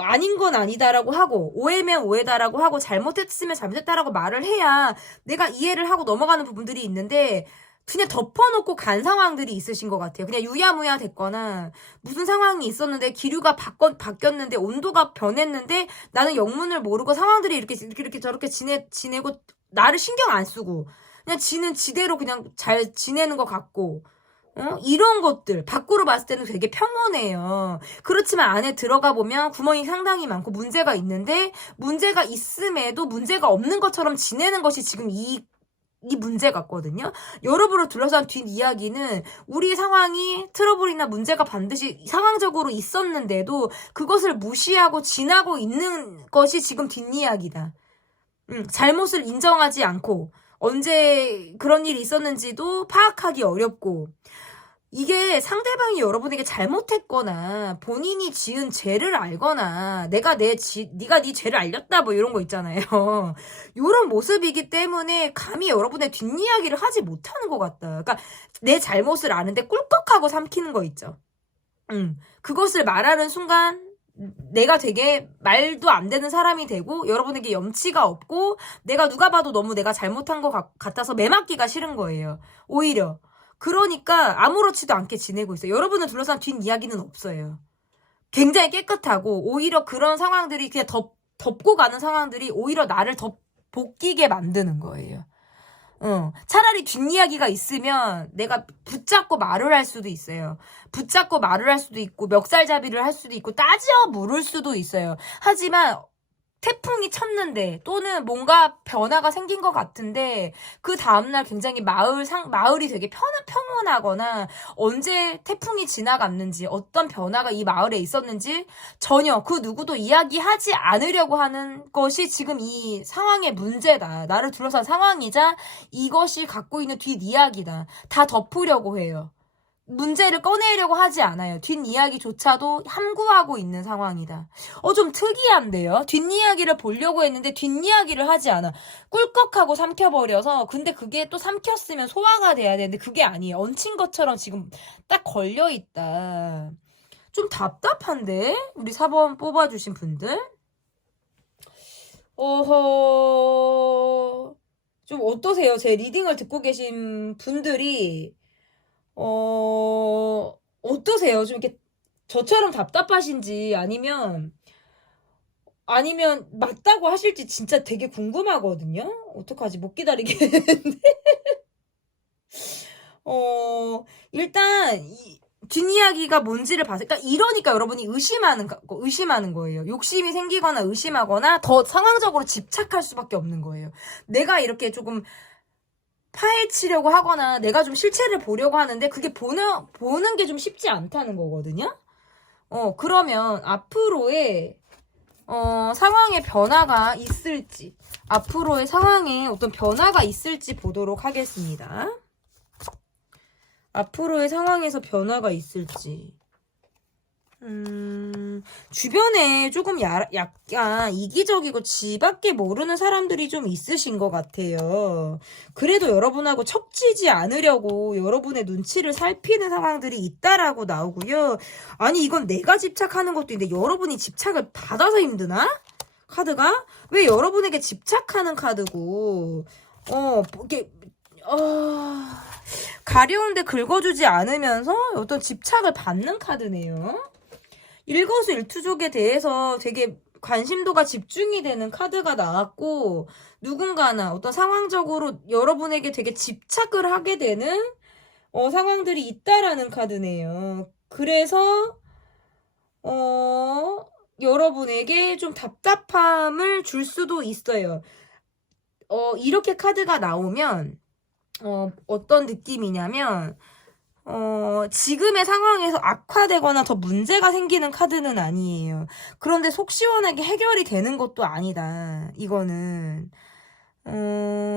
아닌 건 아니다라고 하고, 오해면 오해다라고 하고, 잘못했으면 잘못했다라고 말을 해야 내가 이해를 하고 넘어가는 부분들이 있는데, 그냥 덮어놓고 간 상황들이 있으신 것 같아요. 그냥 유야무야 됐거나, 무슨 상황이 있었는데, 기류가 바뀌었는데, 온도가 변했는데, 나는 영문을 모르고 상황들이 이렇게 저렇게 지내고, 나를 신경 안 쓰고, 그냥 지는 지대로 그냥 잘 지내는 것 같고, 이런 것들 밖으로 봤을 때는 되게 평온해요. 그렇지만 안에 들어가 보면 구멍이 상당히 많고 문제가 있는데 문제가 있음에도 문제가 없는 것처럼 지내는 것이 지금 이 문제 같거든요. 여러분을 둘러싼 뒷이야기는 우리 상황이 트러블이나 문제가 반드시 상황적으로 있었는데도 그것을 무시하고 지나고 있는 것이 지금 뒷이야기다. 잘못을 인정하지 않고 언제 그런 일이 있었는지도 파악하기 어렵고 이게 상대방이 여러분에게 잘못했거나 본인이 지은 죄를 알거나 네가 네 죄를 알렸다 뭐 이런 거 있잖아요. 이런 모습이기 때문에 감히 여러분의 뒷이야기를 하지 못하는 것 같다. 그러니까 내 잘못을 아는데 꿀꺽하고 삼키는 거 있죠. 그것을 말하는 순간 내가 되게 말도 안 되는 사람이 되고 여러분에게 염치가 없고 내가 누가 봐도 너무 내가 잘못한 것 같아서 매맞기가 싫은 거예요. 오히려. 그러니까 아무렇지도 않게 지내고 있어요. 여러분을 둘러싼 뒷이야기는 없어요. 굉장히 깨끗하고 오히려 그런 상황들이 그냥 덮고 가는 상황들이 오히려 나를 더 복귀게 만드는 거예요. 차라리 뒷이야기가 있으면 내가 붙잡고 말을 할 수도 있어요. 붙잡고 말을 할 수도 있고 멱살잡이를 할 수도 있고 따져 물을 수도 있어요. 하지만 태풍이 쳤는데 또는 뭔가 변화가 생긴 것 같은데 그 다음날 굉장히 마을이 되게 평온하거나 언제 태풍이 지나갔는지 어떤 변화가 이 마을에 있었는지 전혀 그 누구도 이야기하지 않으려고 하는 것이 지금 이 상황의 문제다. 나를 둘러싼 상황이자 이것이 갖고 있는 뒷이야기다. 다 덮으려고 해요. 문제를 꺼내려고 하지 않아요. 뒷이야기조차도 함구하고 있는 상황이다. 좀 특이한데요? 뒷이야기를 보려고 했는데 뒷이야기를 하지 않아. 꿀꺽하고 삼켜버려서 근데 그게 또 삼켰으면 소화가 돼야 되는데 그게 아니에요. 얹힌 것처럼 지금 딱 걸려있다. 좀 답답한데? 우리 4번 뽑아주신 분들? 좀 어떠세요? 제 리딩을 듣고 계신 분들이 어떠세요? 좀 이렇게 저처럼 답답하신지 아니면 맞다고 하실지 진짜 되게 궁금하거든요? 어떡하지? 못 기다리겠는데? 일단 뒷이야기가 뭔지를 봐서 그러니까 이러니까 여러분이 의심하는 거예요. 욕심이 생기거나 의심하거나 더 상황적으로 집착할 수밖에 없는 거예요. 내가 이렇게 조금 파헤치려고 하거나 내가 좀 실체를 보려고 하는데 그게 보는 게 좀 쉽지 않다는 거거든요. 그러면 앞으로의 상황의 변화가 있을지 앞으로의 상황에 어떤 변화가 있을지 보도록 하겠습니다. 앞으로의 상황에서 변화가 있을지 주변에 조금 약간 이기적이고 지밖에 모르는 사람들이 좀 있으신 것 같아요. 그래도 여러분하고 척지지 않으려고 여러분의 눈치를 살피는 상황들이 있다라고 나오고요. 아니 이건 내가 집착하는 것도 있는데 여러분이 집착을 받아서 힘드나? 카드가? 왜 여러분에게 집착하는 카드고 이게 가려운데 긁어주지 않으면서 어떤 집착을 받는 카드네요. 일거수일투족에 대해서 되게 관심도가 집중이 되는 카드가 나왔고 누군가나 어떤 상황적으로 여러분에게 되게 집착을 하게 되는 상황들이 있다라는 카드네요. 그래서 여러분에게 좀 답답함을 줄 수도 있어요. 이렇게 카드가 나오면 어떤 느낌이냐면 지금의 상황에서 악화되거나 더 문제가 생기는 카드는 아니에요. 그런데 속 시원하게 해결이 되는 것도 아니다. 이거는.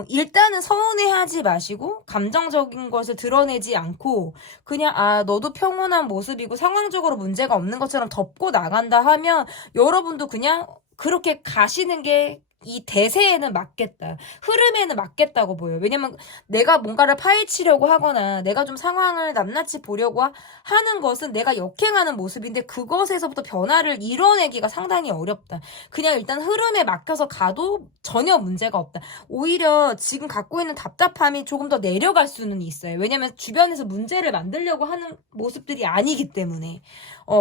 일단은 서운해하지 마시고 감정적인 것을 드러내지 않고 그냥 너도 평온한 모습이고 상황적으로 문제가 없는 것처럼 덮고 나간다 하면 여러분도 그냥 그렇게 가시는 게 이 대세에는 맞겠다. 흐름에는 맞겠다고 보여요. 왜냐면 내가 뭔가를 파헤치려고 하거나 내가 좀 상황을 낱낱이 보려고 하는 것은 내가 역행하는 모습인데 그것에서부터 변화를 이뤄내기가 상당히 어렵다. 그냥 일단 흐름에 맡겨서 가도 전혀 문제가 없다. 오히려 지금 갖고 있는 답답함이 조금 더 내려갈 수는 있어요. 왜냐면 주변에서 문제를 만들려고 하는 모습들이 아니기 때문에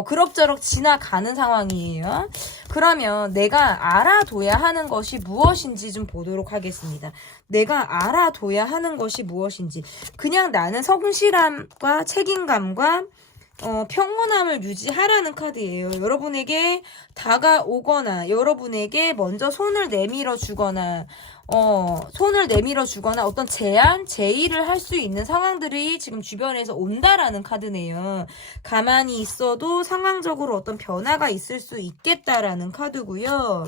그럭저럭 지나가는 상황이에요. 그러면 내가 알아둬야 하는 것이 무엇인지 좀 보도록 하겠습니다. 내가 알아둬야 하는 것이 무엇인지. 그냥 나는 성실함과 책임감과 평온함을 유지하라는 카드예요. 여러분에게 다가오거나 여러분에게 먼저 손을 내밀어 주거나 어떤 제안, 제의를 할 수 있는 상황들이 지금 주변에서 온다라는 카드네요. 가만히 있어도 상황적으로 어떤 변화가 있을 수 있겠다라는 카드고요.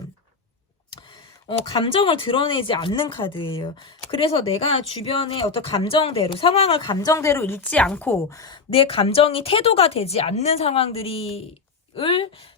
감정을 드러내지 않는 카드예요. 그래서 내가 주변의 어떤 감정대로, 상황을 감정대로 읽지 않고 내 감정이 태도가 되지 않는 상황들이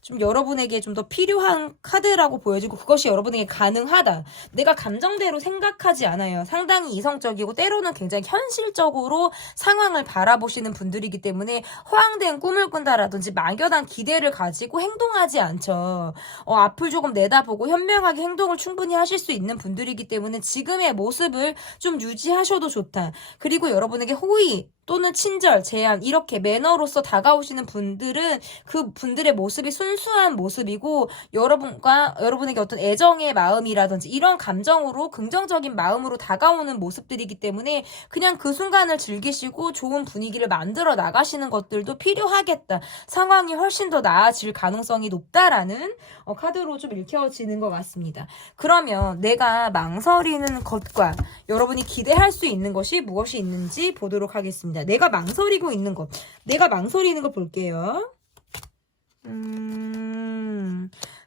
좀 여러분에게 좀 더 필요한 카드라고 보여지고 그것이 여러분에게 가능하다. 내가 감정대로 생각하지 않아요. 상당히 이성적이고 때로는 굉장히 현실적으로 상황을 바라보시는 분들이기 때문에 허황된 꿈을 꾼다라든지 막연한 기대를 가지고 행동하지 않죠. 앞을 조금 내다보고 현명하게 행동을 충분히 하실 수 있는 분들이기 때문에 지금의 모습을 좀 유지하셔도 좋다. 그리고 여러분에게 호의 또는 친절, 제안 이렇게 매너로서 다가오시는 분들은 그 분들의 모습이 순수한 모습이고 여러분에게 어떤 애정의 마음이라든지 이런 감정으로 긍정적인 마음으로 다가오는 모습들이기 때문에 그냥 그 순간을 즐기시고 좋은 분위기를 만들어 나가시는 것들도 필요하겠다. 상황이 훨씬 더 나아질 가능성이 높다라는 카드로 좀 읽혀지는 것 같습니다. 그러면 내가 망설이는 것과 여러분이 기대할 수 있는 것이 무엇이 있는지 보도록 하겠습니다. 내가 망설이고 있는 것. 내가 망설이는 거 볼게요.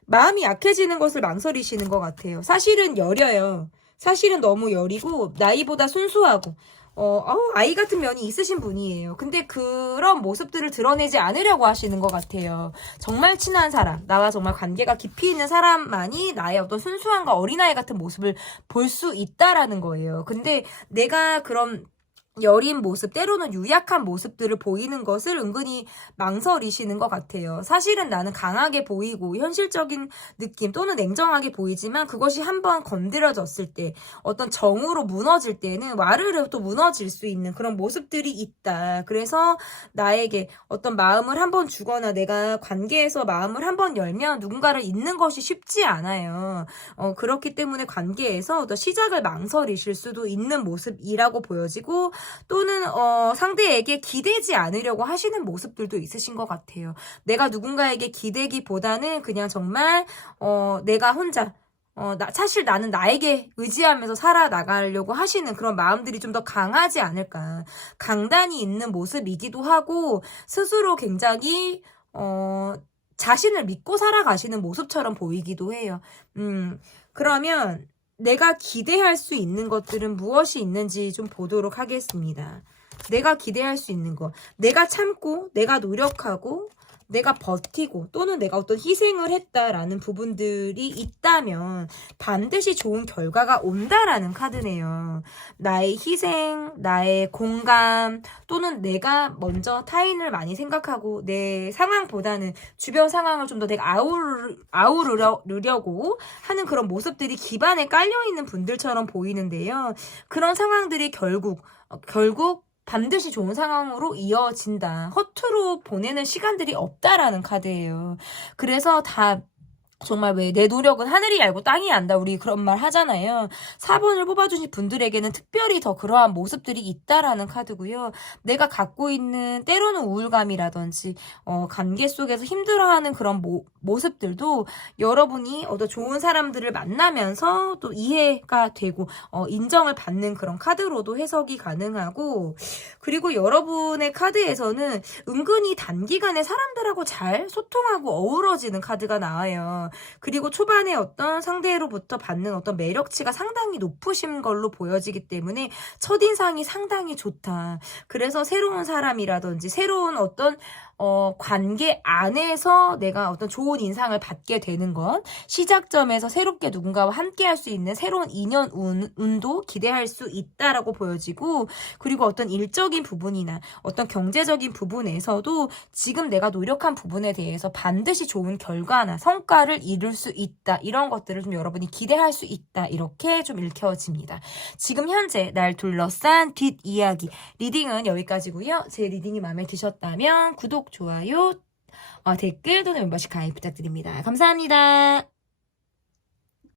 마음이 약해지는 것을 망설이시는 것 같아요. 사실은 여려요. 사실은 너무 여리고 나이보다 순수하고 아이 같은 면이 있으신 분이에요. 근데 그런 모습들을 드러내지 않으려고 하시는 것 같아요. 정말 친한 사람, 나와 정말 관계가 깊이 있는 사람만이 나의 어떤 순수함과 어린아이 같은 모습을 볼 수 있다라는 거예요. 근데 내가 그런 여린 모습, 때로는 유약한 모습들을 보이는 것을 은근히 망설이시는 것 같아요. 사실은 나는 강하게 보이고 현실적인 느낌 또는 냉정하게 보이지만 그것이 한번 건드려졌을 때 어떤 정으로 무너질 때는 와르르 또 무너질 수 있는 그런 모습들이 있다. 그래서 나에게 어떤 마음을 한번 주거나 내가 관계에서 마음을 한번 열면 누군가를 잊는 것이 쉽지 않아요. 그렇기 때문에 관계에서 어떤 시작을 망설이실 수도 있는 모습이라고 보여지고 또는 상대에게 기대지 않으려고 하시는 모습들도 있으신 것 같아요. 내가 누군가에게 기대기보다는 그냥 정말 내가 혼자 사실 나는 나에게 의지하면서 살아나가려고 하시는 그런 마음들이 좀 더 강하지 않을까. 강단이 있는 모습이기도 하고 스스로 굉장히 자신을 믿고 살아가시는 모습처럼 보이기도 해요. 그러면 내가 기대할 수 있는 것들은 무엇이 있는지 좀 보도록 하겠습니다. 내가 기대할 수 있는 것. 내가 참고, 내가 노력하고, 내가 버티고, 또는 내가 어떤 희생을 했다라는 부분들이 있다면 반드시 좋은 결과가 온다라는 카드네요. 나의 희생, 나의 공감, 또는 내가 먼저 타인을 많이 생각하고 내 상황보다는 주변 상황을 좀 더 내가 아우르려고 하는 그런 모습들이 기반에 깔려있는 분들처럼 보이는데요. 그런 상황들이 결국 반드시 좋은 상황으로 이어진다. 허투루 보내는 시간들이 없다라는 카드예요. 그래서 다 정말 왜 내 노력은 하늘이 알고 땅이 안다 우리 그런 말 하잖아요. 4번을 뽑아주신 분들에게는 특별히 더 그러한 모습들이 있다라는 카드고요. 내가 갖고 있는 때로는 우울감이라든지 관계 속에서 힘들어하는 그런 모습들도 여러분이 어떤 좋은 사람들을 만나면서 또 이해가 되고 인정을 받는 그런 카드로도 해석이 가능하고, 그리고 여러분의 카드에서는 은근히 단기간에 사람들하고 잘 소통하고 어우러지는 카드가 나와요. 그리고 초반에 어떤 상대로부터 받는 어떤 매력치가 상당히 높으신 걸로 보여지기 때문에 첫인상이 상당히 좋다. 그래서 새로운 사람이라든지 새로운 어떤 관계 안에서 내가 어떤 좋은 인상을 받게 되는 것, 시작점에서 새롭게 누군가와 함께 할 수 있는 새로운 인연 운도 기대할 수 있다라고 보여지고, 그리고 어떤 일적인 부분이나 어떤 경제적인 부분에서도 지금 내가 노력한 부분에 대해서 반드시 좋은 결과나 성과를 이룰 수 있다. 이런 것들을 좀 여러분이 기대할 수 있다. 이렇게 좀 읽혀집니다. 지금 현재 날 둘러싼 뒷이야기 리딩은 여기까지고요. 제 리딩이 마음에 드셨다면 구독, 좋아요, 댓글 또는 멤버십 가입 부탁드립니다. 감사합니다.